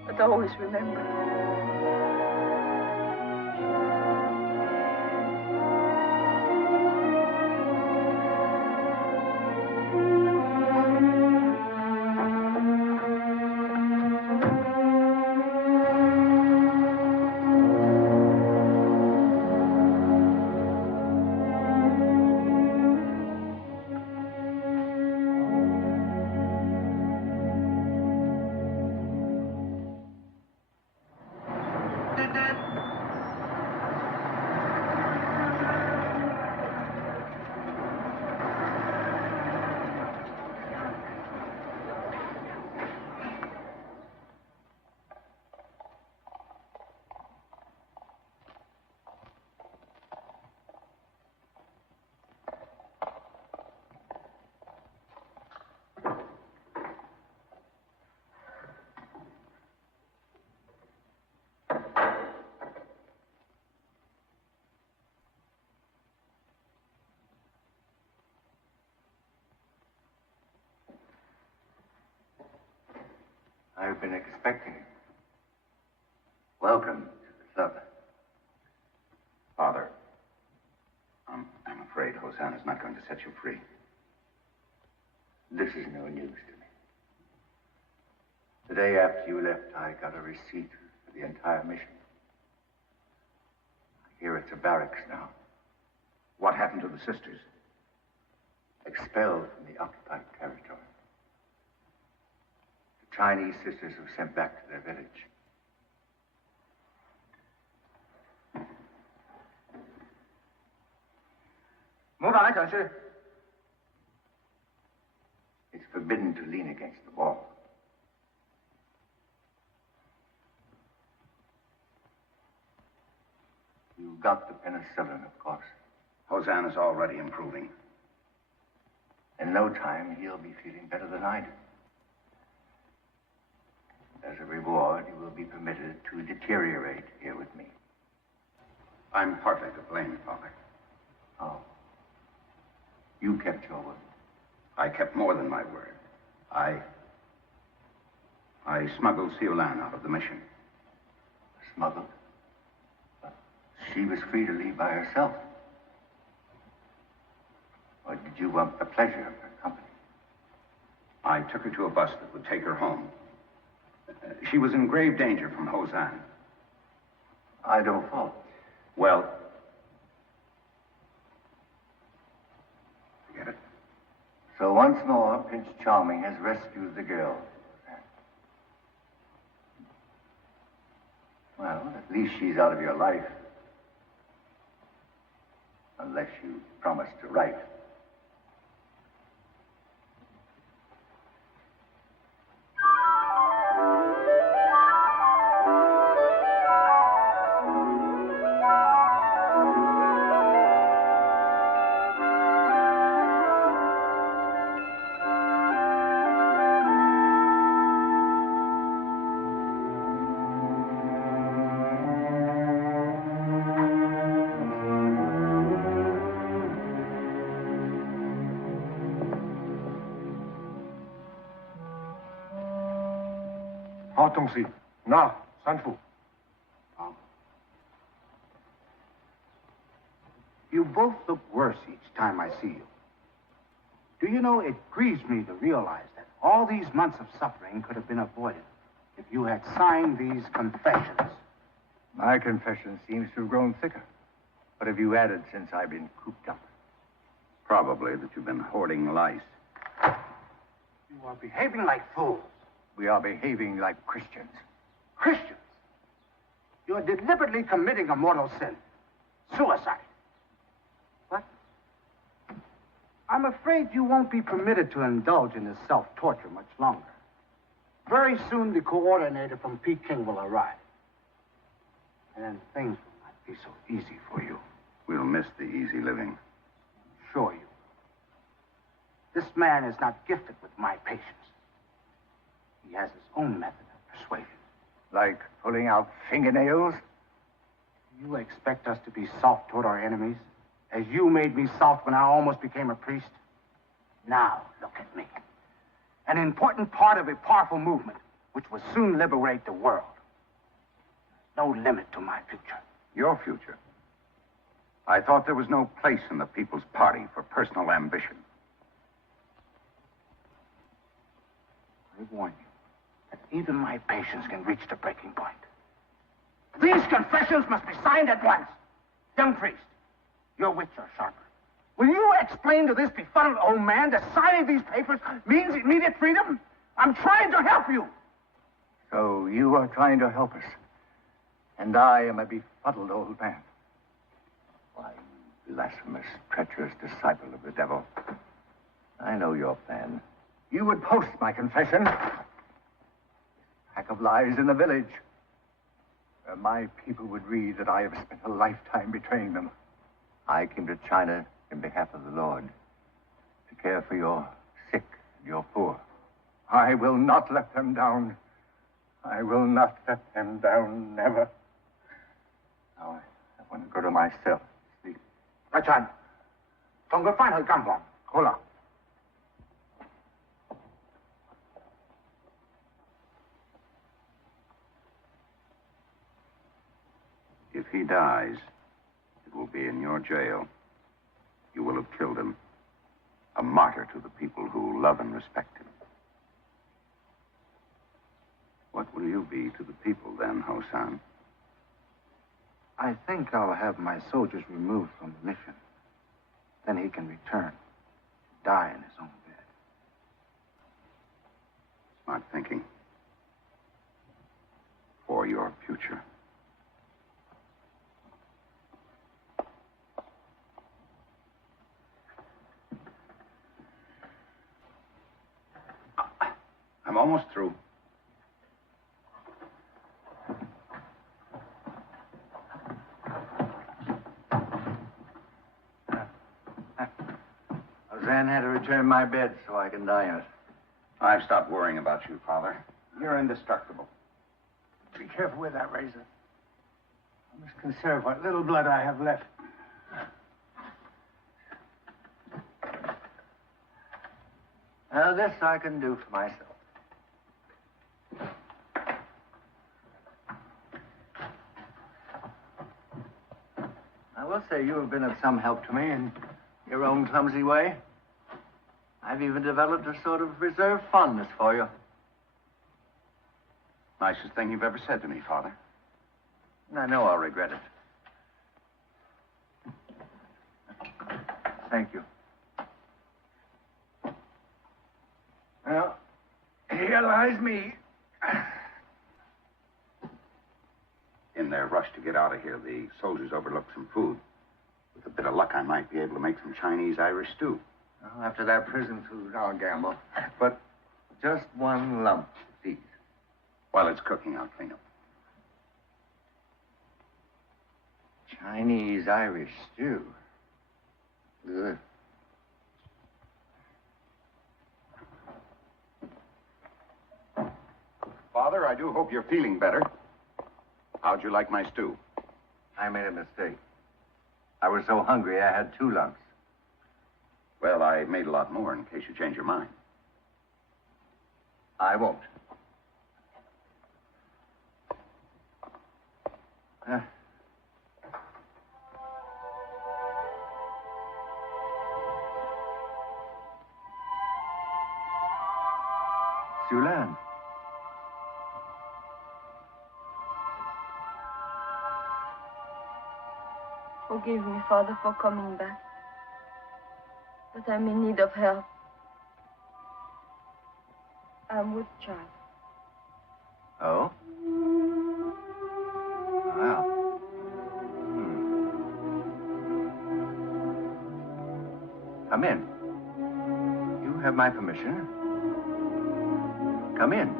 But always remember, I've been expecting it. Welcome to the club. Father, I'm afraid Hosanna's not going to set you free. This is no news to me. The day after you left, I got a receipt for the entire mission. I hear it's a barracks now. What happened to the sisters? Expelled from the occupied territory. The Chinese sisters were sent back to their village. It's forbidden to lean against the wall. You got the penicillin, of course. Hosanna's already improving. In no time, he'll be feeling better than I do. As a reward, you will be permitted to deteriorate here with me. I'm partly to blame, Father. Oh. You kept your word. I kept more than my word. I smuggled Siu Lan out of the mission. Smuggled? But she was free to leave by herself. Or did you want the pleasure of her company? I took her to a bus that would take her home. She was in grave danger from Hosanna. I don't fault. Well, forget it. So once more, Prince Charming has rescued the girl. Well, at least she's out of your life. Unless you promise to write. You both look worse each time I see you. Do you know, it grieves me to realize that all these months of suffering could have been avoided if you had signed these confessions. My confession seems to have grown thicker. What have you added since I've been cooped up? Probably that you've been hoarding lice. You are behaving like fools. We are behaving like Christians. Christians? You are deliberately committing a mortal sin. Suicide. What? I'm afraid you won't be permitted to indulge in this self-torture much longer. Very soon the coordinator from Peking will arrive. And then things will not be so easy for you. We'll miss the easy living. Sure you. This man is not gifted with my patience. He has his own method of persuasion. Like pulling out fingernails? You expect us to be soft toward our enemies? As you made me soft when I almost became a priest? Now, look at me. An important part of a powerful movement which will soon liberate the world. No limit to my future. Your future? I thought there was no place in the People's Party for personal ambition. I warn you that even my patience can reach the breaking point. These confessions must be signed at once. Young priest, your wits are sharper. Will you explain to this befuddled old man that signing these papers means immediate freedom? I'm trying to help you. So you are trying to help us. And I am a befuddled old man. Why, you blasphemous, treacherous disciple of the devil. I know your plan. You would post my confession. Pack of lies in the village. Where my people would read that I have spent a lifetime betraying them. I came to China in behalf of the Lord to care for your sick and your poor. I will not let them down. I will not let them down, never. Now, I want to go to my cell, sleep. Achan, don't go find her gambong. Hola. he dies, it will be in your jail. You will have killed him. A martyr to the people who love and respect him. What will you be to the people then, Hosan? I think I'll have my soldiers removed from the mission. Then he can return, die in his own bed. Smart thinking. For your future. I'm almost through. Zan had to return my bed so I can die in it. I've stopped worrying about you, Father. You're indestructible. Be careful with that razor. I must conserve what little blood I have left. Now, this I can do for myself. I will say you have been of some help to me in your own clumsy way. I've even developed a sort of reserve fondness for you. Nicest thing you've ever said to me, Father. And I know I'll regret it. Thank you. Well, here lies me. In their rush to get out of here, the soldiers overlooked some food. With a bit of luck, I might be able to make some Chinese-Irish stew. Well, after that prison food, I'll gamble. But just one lump, please. While it's cooking, I'll clean up. Chinese-Irish stew. Good. Father, I do hope you're feeling better. How'd you like my stew? I made a mistake. I was so hungry, I had 2 lumps. Well, I made a lot more in case you change your mind. I won't. Siu Lan. Forgive me, Father, for coming back. But I'm in need of help. I'm with child. Oh? Well. Come in. You have my permission. Come in.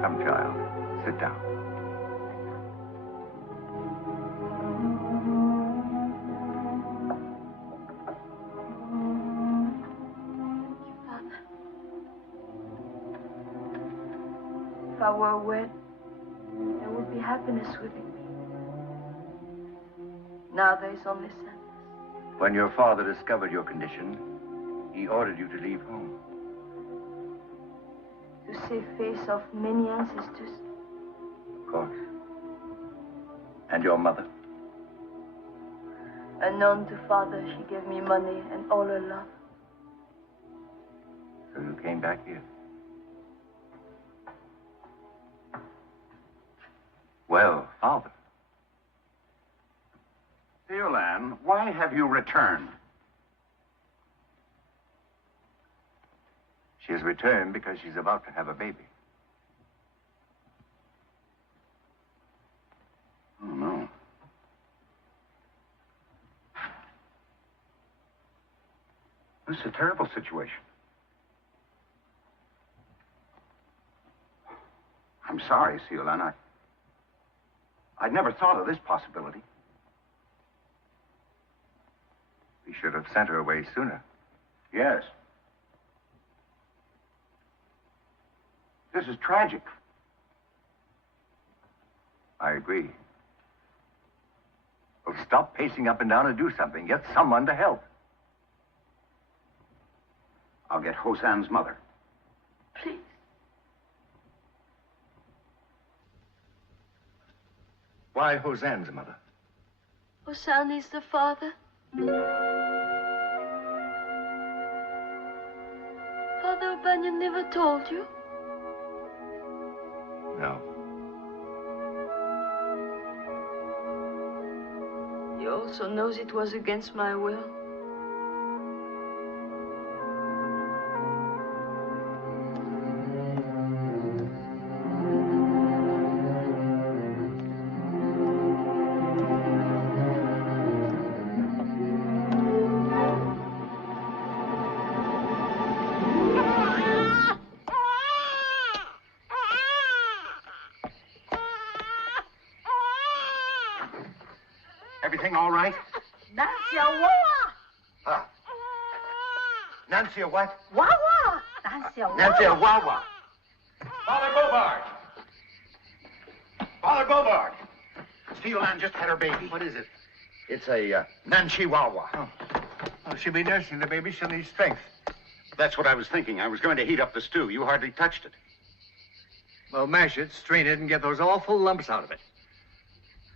Come, child. Sit down. If I were wed, there would be happiness within me. Now there is only sadness. When your father discovered your condition, he ordered you to leave home. To save face of many ancestors. Of course. And your mother? Unknown to Father, she gave me money and all her love. So you came back here? Well, Father. Siu Lan, why have you returned? She has returned because she's about to have a baby. Oh, no. This is a terrible situation. I'm sorry, Siu Lan. I'd never thought of this possibility. We should have sent her away sooner. Yes. This is tragic. I agree. Well, stop pacing up and down and do something. Get someone to help. I'll get Hosan's mother. Please. Why Hosan's mother? Hosan is the father. Father O'Banion never told you? No. He also knows it was against my will. Everything all right? Nancy Wawa. Ah. Nancy, what? Wawa. Nancy Wawa. Nancy, Wawa. Father Bovard. Father Bovard. Siu Lan just had her baby. What is it? It's a Nancy Wawa. Oh, she'll be nursing the baby. She'll need strength. That's what I was thinking. I was going to heat up the stew. You hardly touched it. Well, mash it, strain it, and get those awful lumps out of it.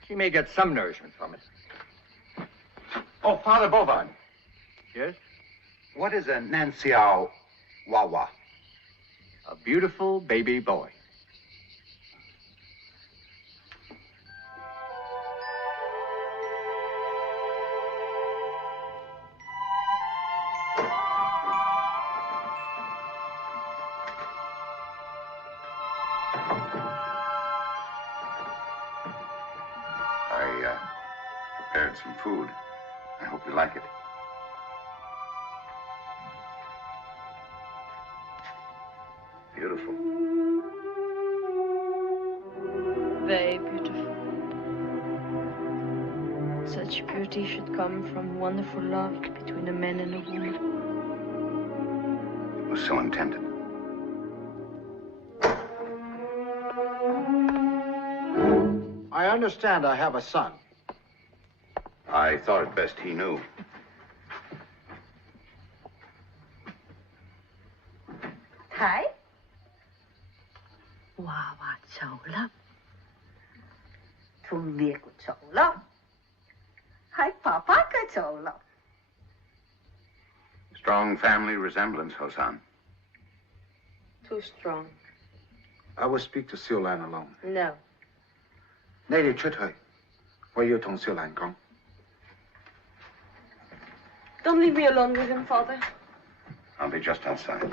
She may get some nourishment from it. Oh, Father Bovard. Yes? What is a Nanxiao Wawa? A beautiful baby boy. I prepared some food. I hope you like it. Beautiful. Very beautiful. Such beauty should come from wonderful love between a man and a woman. It was so intended. I understand I have a son. I thought it best he knew. Thái. Wawa xấu lắm. Thương liệt của xấu lắm. Hai papa cái xấu lắm. Strong family resemblance, Hosan. Too strong. I will speak to Siu Lan alone. No. 你哋出去，我要同少蘭講。 Don't leave me alone with him, Father. I'll be just outside.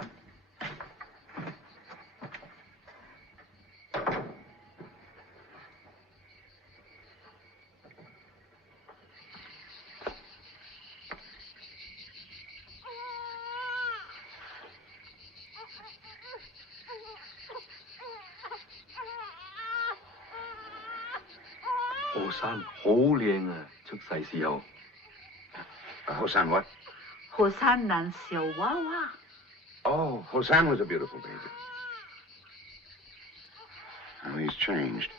Hosan 好靚啊！出世時候。 Hosan what? Hosan Nancy Wawa. Oh, Hosan was a beautiful baby. Oh, he's changed.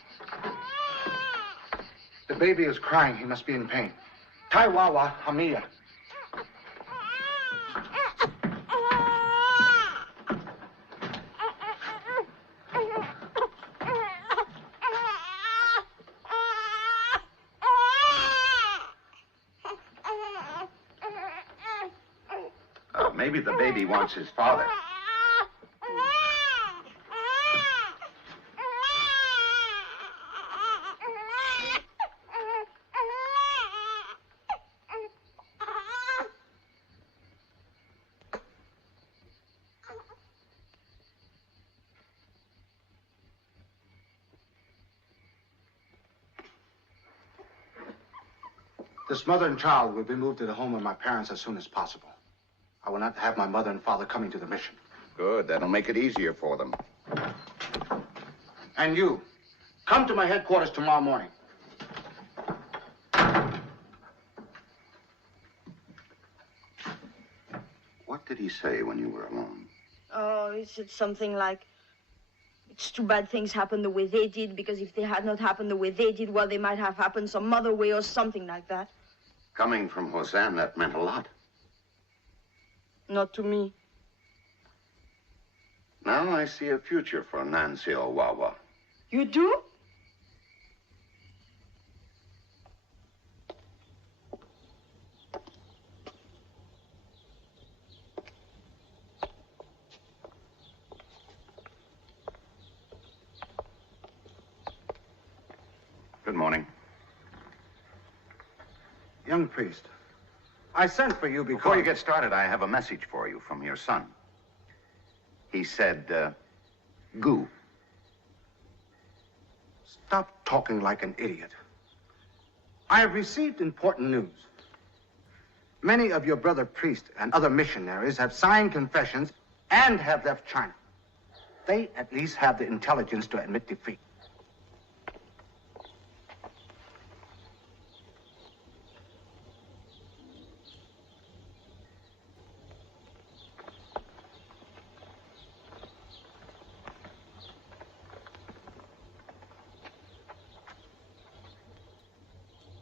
The baby is crying. He must be in pain. Tai Wawa, Hamiya. Maybe the baby wants his father. This mother and child will be moved to the home of my parents as soon as possible. I will not have my mother and father coming to the mission. Good. That'll make it easier for them. And you, come to my headquarters tomorrow morning. What did he say when you were alone? Oh, he said something like, It's too bad things happened the way they did, because if they had not happened the way they did, well, they might have happened some other way or something like that. Coming from Hosan, that meant a lot. Not to me. Now I see a future for Nancy Owawa. You do? Good morning. Young priest, I sent for you because... Before you get started, I have a message for you from your son. He said, goo. Stop talking like an idiot. I have received important news. Many of your brother priests and other missionaries have signed confessions and have left China. They at least have the intelligence to admit defeat.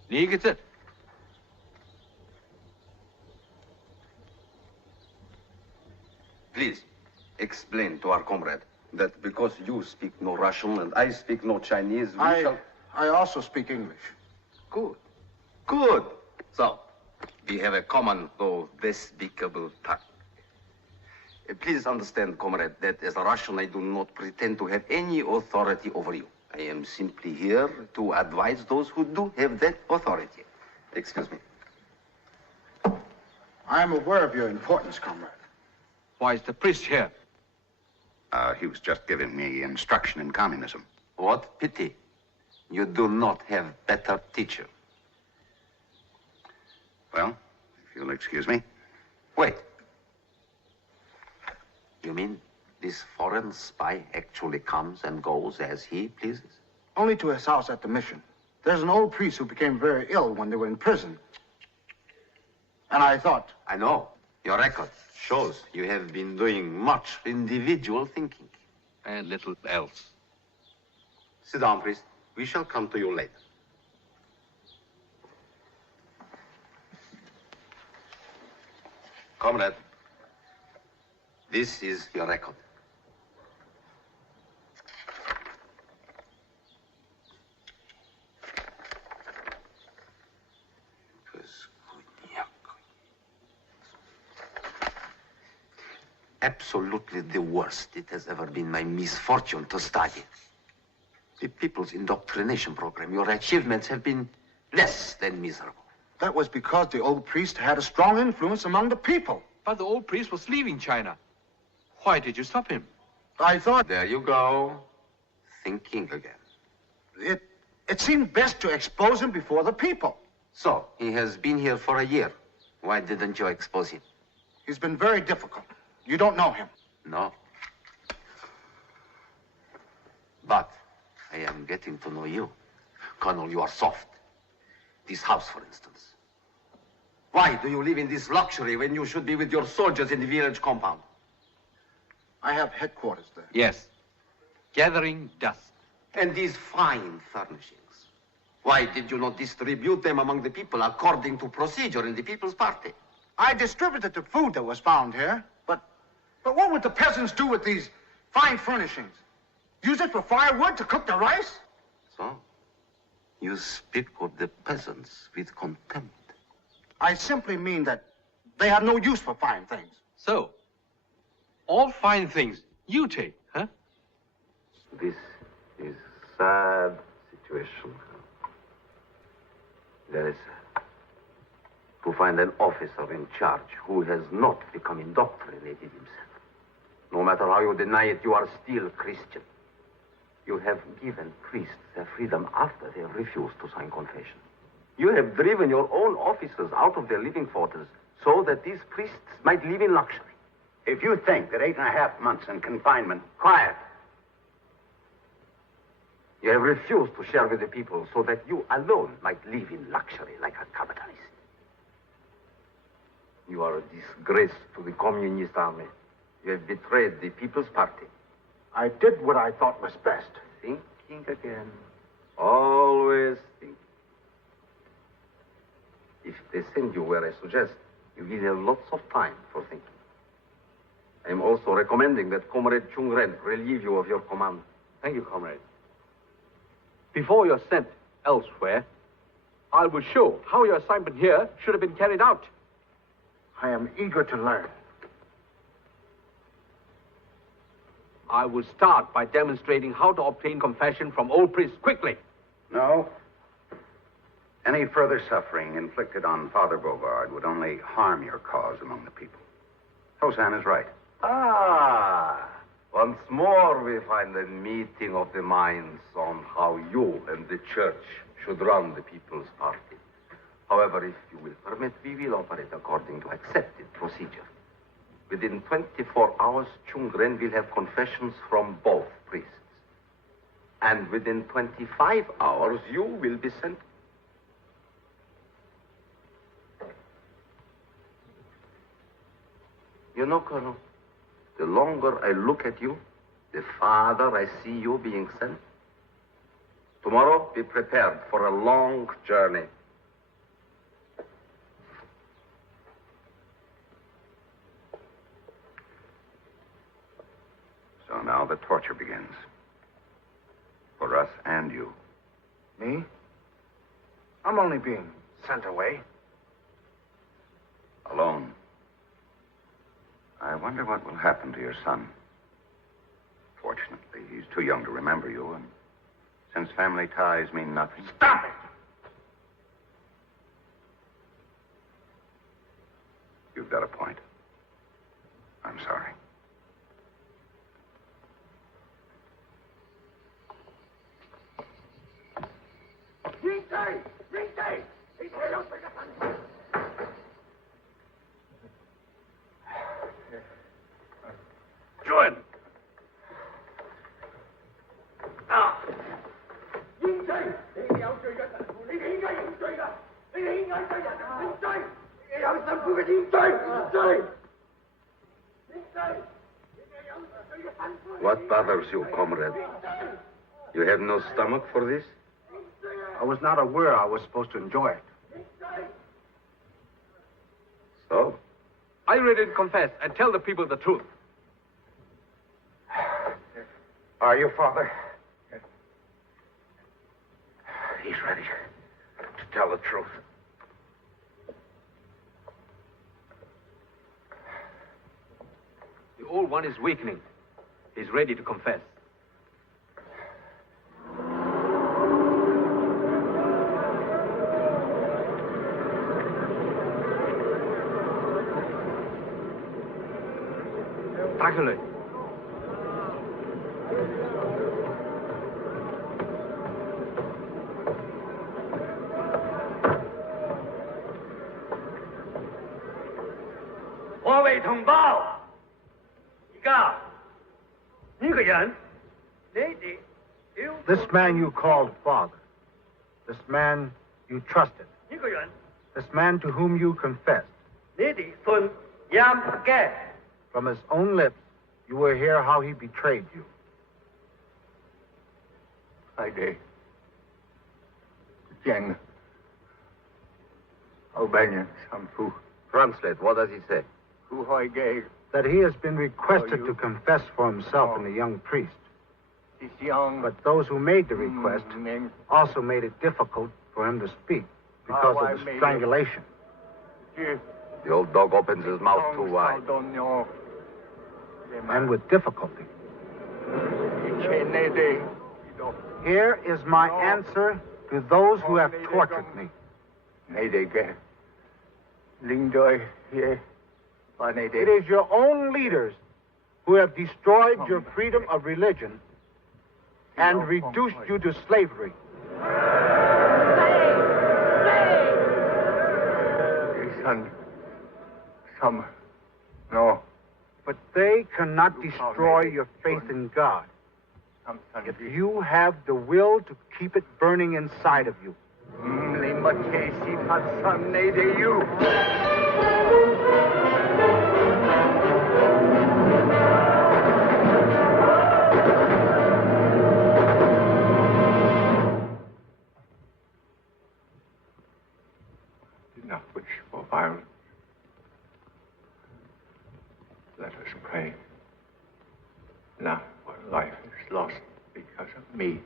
Negative. Please, explain to our comrade that because you speak no Russian and I speak no Chinese, I also speak English. Good. Good. So, we have a common, though despicable tongue. Please understand, comrade, that as a Russian, I do not pretend to have any authority over you. I am simply here to advise those who do have that authority. Excuse me. I am aware of your importance, comrade. Why is the priest here? He was just giving me instruction in communism. What pity. You do not have better teacher. Well, if you'll excuse me. Wait. You mean this foreign spy actually comes and goes as he pleases? Only to his house at the mission. There's an old priest who became very ill when they were in prison. And I thought... I know. Your record shows you have been doing much individual thinking. And little else. Sit down, priest. We shall come to you later. Comrade, this is your record. Absolutely the worst it has ever been my misfortune to study. The People's Indoctrination Program, your achievements have been less than miserable. That was because the old priest had a strong influence among the people. But the old priest was leaving China. Why did you stop him? I thought... There you go. Thinking again. It seemed best to expose him before the people. So, he has been here for a year. Why didn't you expose him? He's been very difficult. You don't know him. No. But I am getting to know you. Colonel, you are soft. This house, for instance. Why do you live in this luxury when you should be with your soldiers in the village compound? I have headquarters there. Yes. Gathering dust. And these fine furnishings. Why did you not distribute them among the people according to procedure in the People's Party? I distributed the food that was found here, but what would the peasants do with these fine furnishings? Use it for firewood to cook the rice? So, you speak of the peasants with contempt. I simply mean that they have no use for fine things. So, all fine things you take, huh? This is a sad situation. There is to find an officer in charge who has not become indoctrinated himself. No matter how you deny it, you are still Christian. You have given priests their freedom after they have refused to sign confession. You have driven your own officers out of their living quarters so that these priests might live in luxury. If you think that 8.5 months in confinement... Quiet. You have refused to share with the people so that you alone might live in luxury like a capitalist. You are a disgrace to the Communist Army. You have betrayed the People's Party. I did what I thought was best. Thinking again. Always thinking. If they send you where I suggest, you will have lots of time for thinking. I am also recommending that Comrade Chung Ren relieve you of your command. Thank you, comrade. Before you're sent elsewhere, I will show how your assignment here should have been carried out. I am eager to learn. I will start by demonstrating how to obtain confession from old priests quickly. No. Any further suffering inflicted on Father Bovard would only harm your cause among the people. Tosan is right. Ah, once more we find a meeting of the minds on how you and the church should run the people's party. However, if you will permit, we will operate according to accepted procedure. Within 24 hours, Chung Ren will have confessions from both priests. And within 25 hours, you will be sent. You know, Colonel, the longer I look at you, the farther I see you being sent. Tomorrow, be prepared for a long journey. So now the torture begins. For us and you. Me? I'm only being sent away. Alone. I wonder what will happen to your son. Fortunately, he's too young to remember you, and since family ties mean nothing... Stop it! You've got a point. I'm sorry. Nuyen! What bothers you, comrade? You have no stomach for this? I was not aware I was supposed to enjoy it. So? Are you ready to confess and tell the people the truth? Are you, Father? He's ready to tell the truth. The old one is weakening. He's ready to confess. Takale. This man you called father. This man you trusted. This man to whom you confessed. From his own lips, you will hear how he betrayed you. I did. Jen. Albanian, Sampu. Translate, what does he say? Who I gave. That he has been requested to confess for himself and the young priest. But those who made the request also made it difficult for him to speak because of the strangulation. The old dog opens his mouth too wide. And with difficulty. Here is my answer to those who have tortured me. It is your own leaders who have destroyed your freedom of religion and reduced you to slavery. No. But they cannot destroy your faith in God. If you have the will to keep it burning inside of you. While let us pray. Not where life is lost because of me.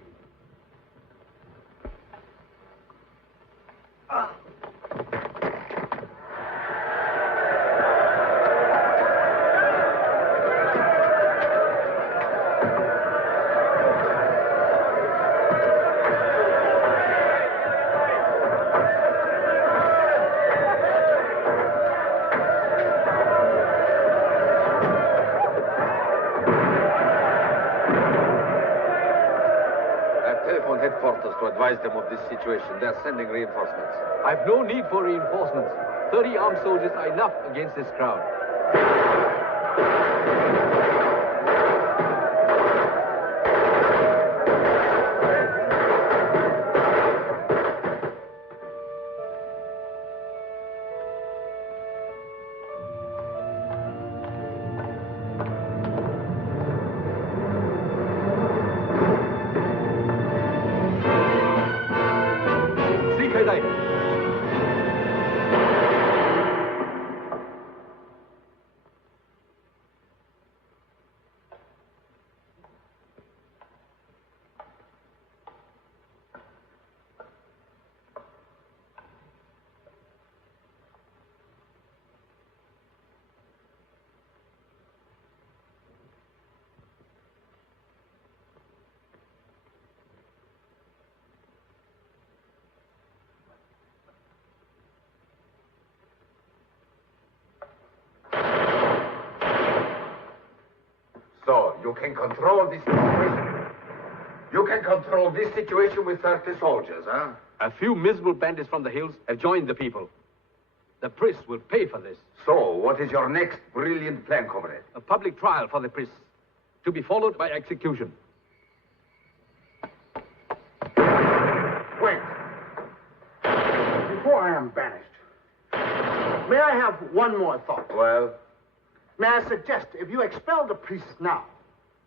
Headquarters to advise them of this situation. They're sending reinforcements. I've no need for reinforcements. 30 armed soldiers are enough against this crowd. So, you can control this situation. You can control this situation with 30 soldiers, huh? A few miserable bandits from the hills have joined the people. The priest will pay for this. So, what is your next brilliant plan, comrade? A public trial for the priest, to be followed by execution. Wait. Before I am banished, may I have one more thought? Well? May I suggest, if you expel the priests now,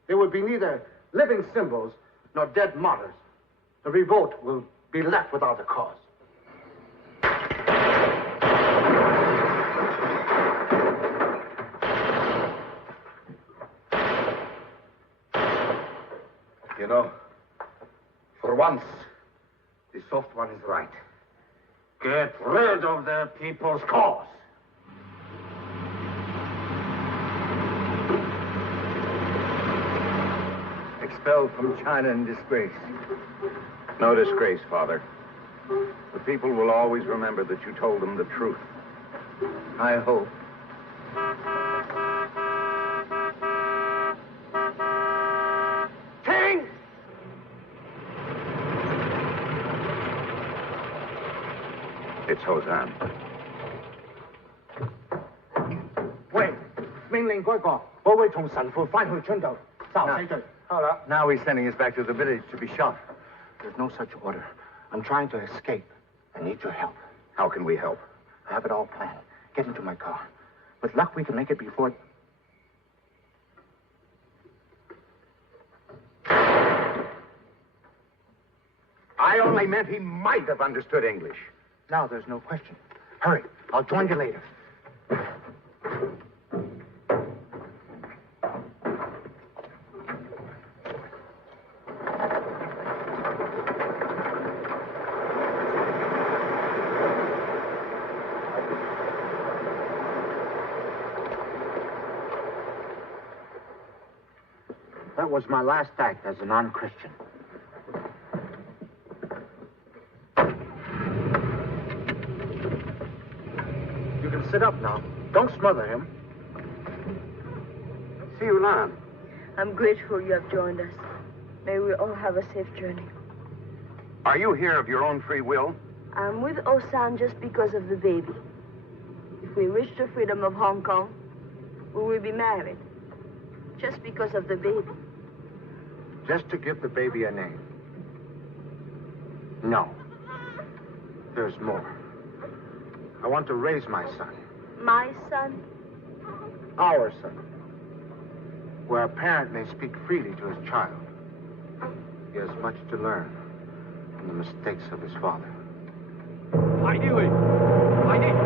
there will be neither living symbols nor dead martyrs. The revolt will be left without a cause. You know, for once, the soft one is right. Get rid of the people's cause. Expelled from China in disgrace. No disgrace, Father. The people will always remember that you told them the truth. I hope. King! It's Hosan. 喂，命令該個保衛同神父返去村度，殺死佢。 Now he's sending us back to the village to be shot. There's no such order. I'm trying to escape. I need your help. How can we help? I have it all planned. Get into my car. With luck, we can make it before... I only meant he might have understood English. Now there's no question. Hurry. I'll join you later. That was my last act as a non-Christian. You can sit up now. Don't smother him. Siu Lan. I'm grateful you have joined us. May we all have a safe journey. Are you here of your own free will? I'm with Osan just because of the baby. If we reach the freedom of Hong Kong, we will be married. Just because of the baby. Just to give the baby a name. No. There's more. I want to raise my son. My son? Our son. Where a parent may speak freely to his child. He has much to learn from the mistakes of his father. I knew it. I did.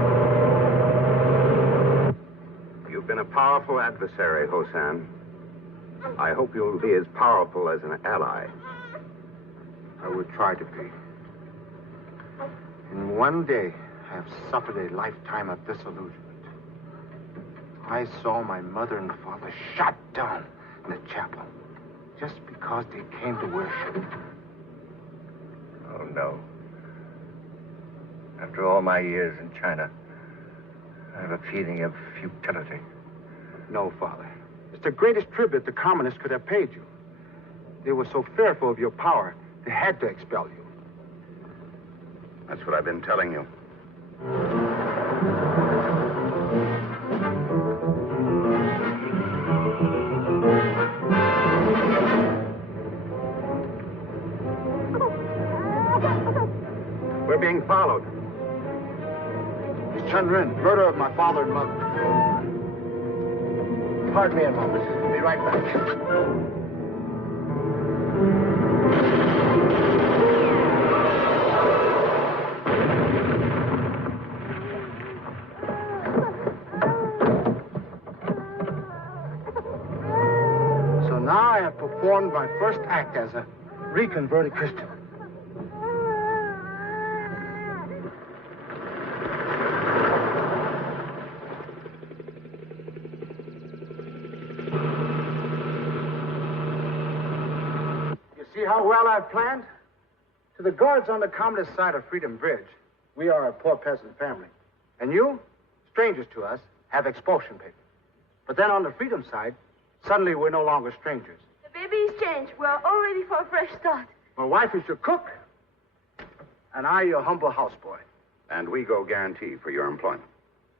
a powerful adversary, Hosan. I hope you'll be as powerful as an ally. I would try to be. In one day, I have suffered a lifetime of disillusionment. I saw my mother and father shot down in the chapel just because they came to worship. Oh, no. After all my years in China, I have a feeling of futility. No, Father. It's the greatest tribute the communists could have paid you. They were so fearful of your power, they had to expel you. That's what I've been telling you. We're being followed. It's Chen Rin, murder of my father and mother. Pardon me a moment. I'll be right back. So now I have performed my first act as a reconverted Christian. See how well I've planned? To the guards on the communist side of Freedom Bridge, we are a poor peasant family. And you, strangers to us, have expulsion papers. But then on the Freedom side, suddenly we're no longer strangers. The baby's changed. We're all ready for a fresh start. My wife is your cook, and I your humble houseboy. And we go guarantee for your employment.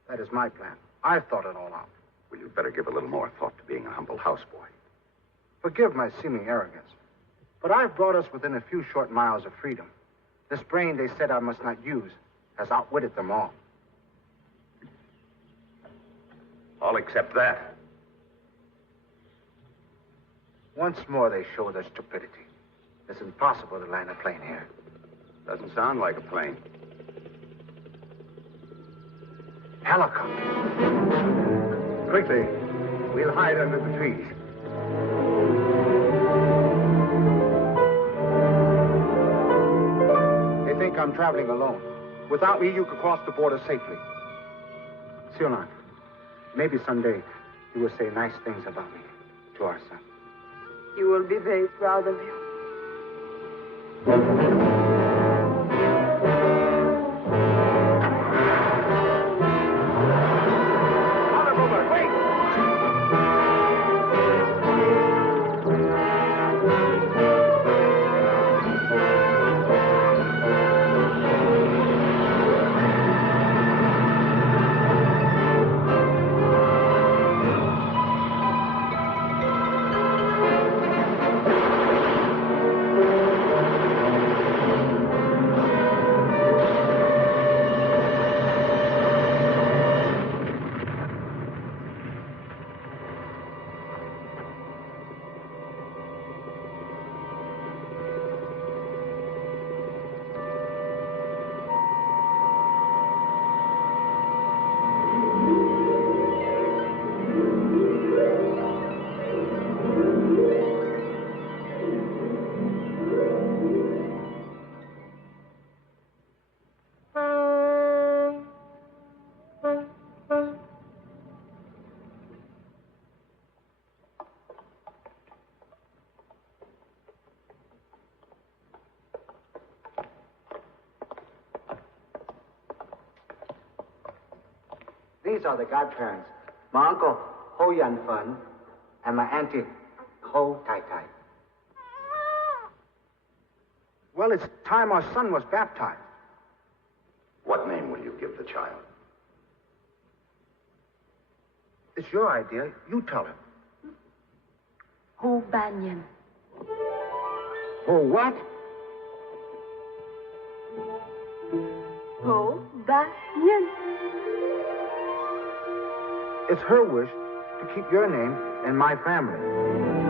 That is my plan. I've thought it all out. Well, you'd better give a little more thought to being a humble houseboy. Forgive my seeming arrogance. But I've brought us within a few short miles of freedom. This brain they said I must not use has outwitted them all. I'll accept that. Once more they show their stupidity. It's impossible to land a plane here. Doesn't sound like a plane. Helicopter. Quickly, we'll hide under the trees. They think I'm traveling alone. Without me, you could cross the border safely. Siu Lan, maybe someday you will say nice things about me to our son. You will be very proud of you. These are the godparents. My uncle, Ho Yan Fun, and my auntie, Ho Tai Tai. Well, it's time our son was baptized. What name will you give the child? It's your idea. You tell him. Ho Banyan. Ho what? Ho Banyan. It's her wish to keep your name in my family.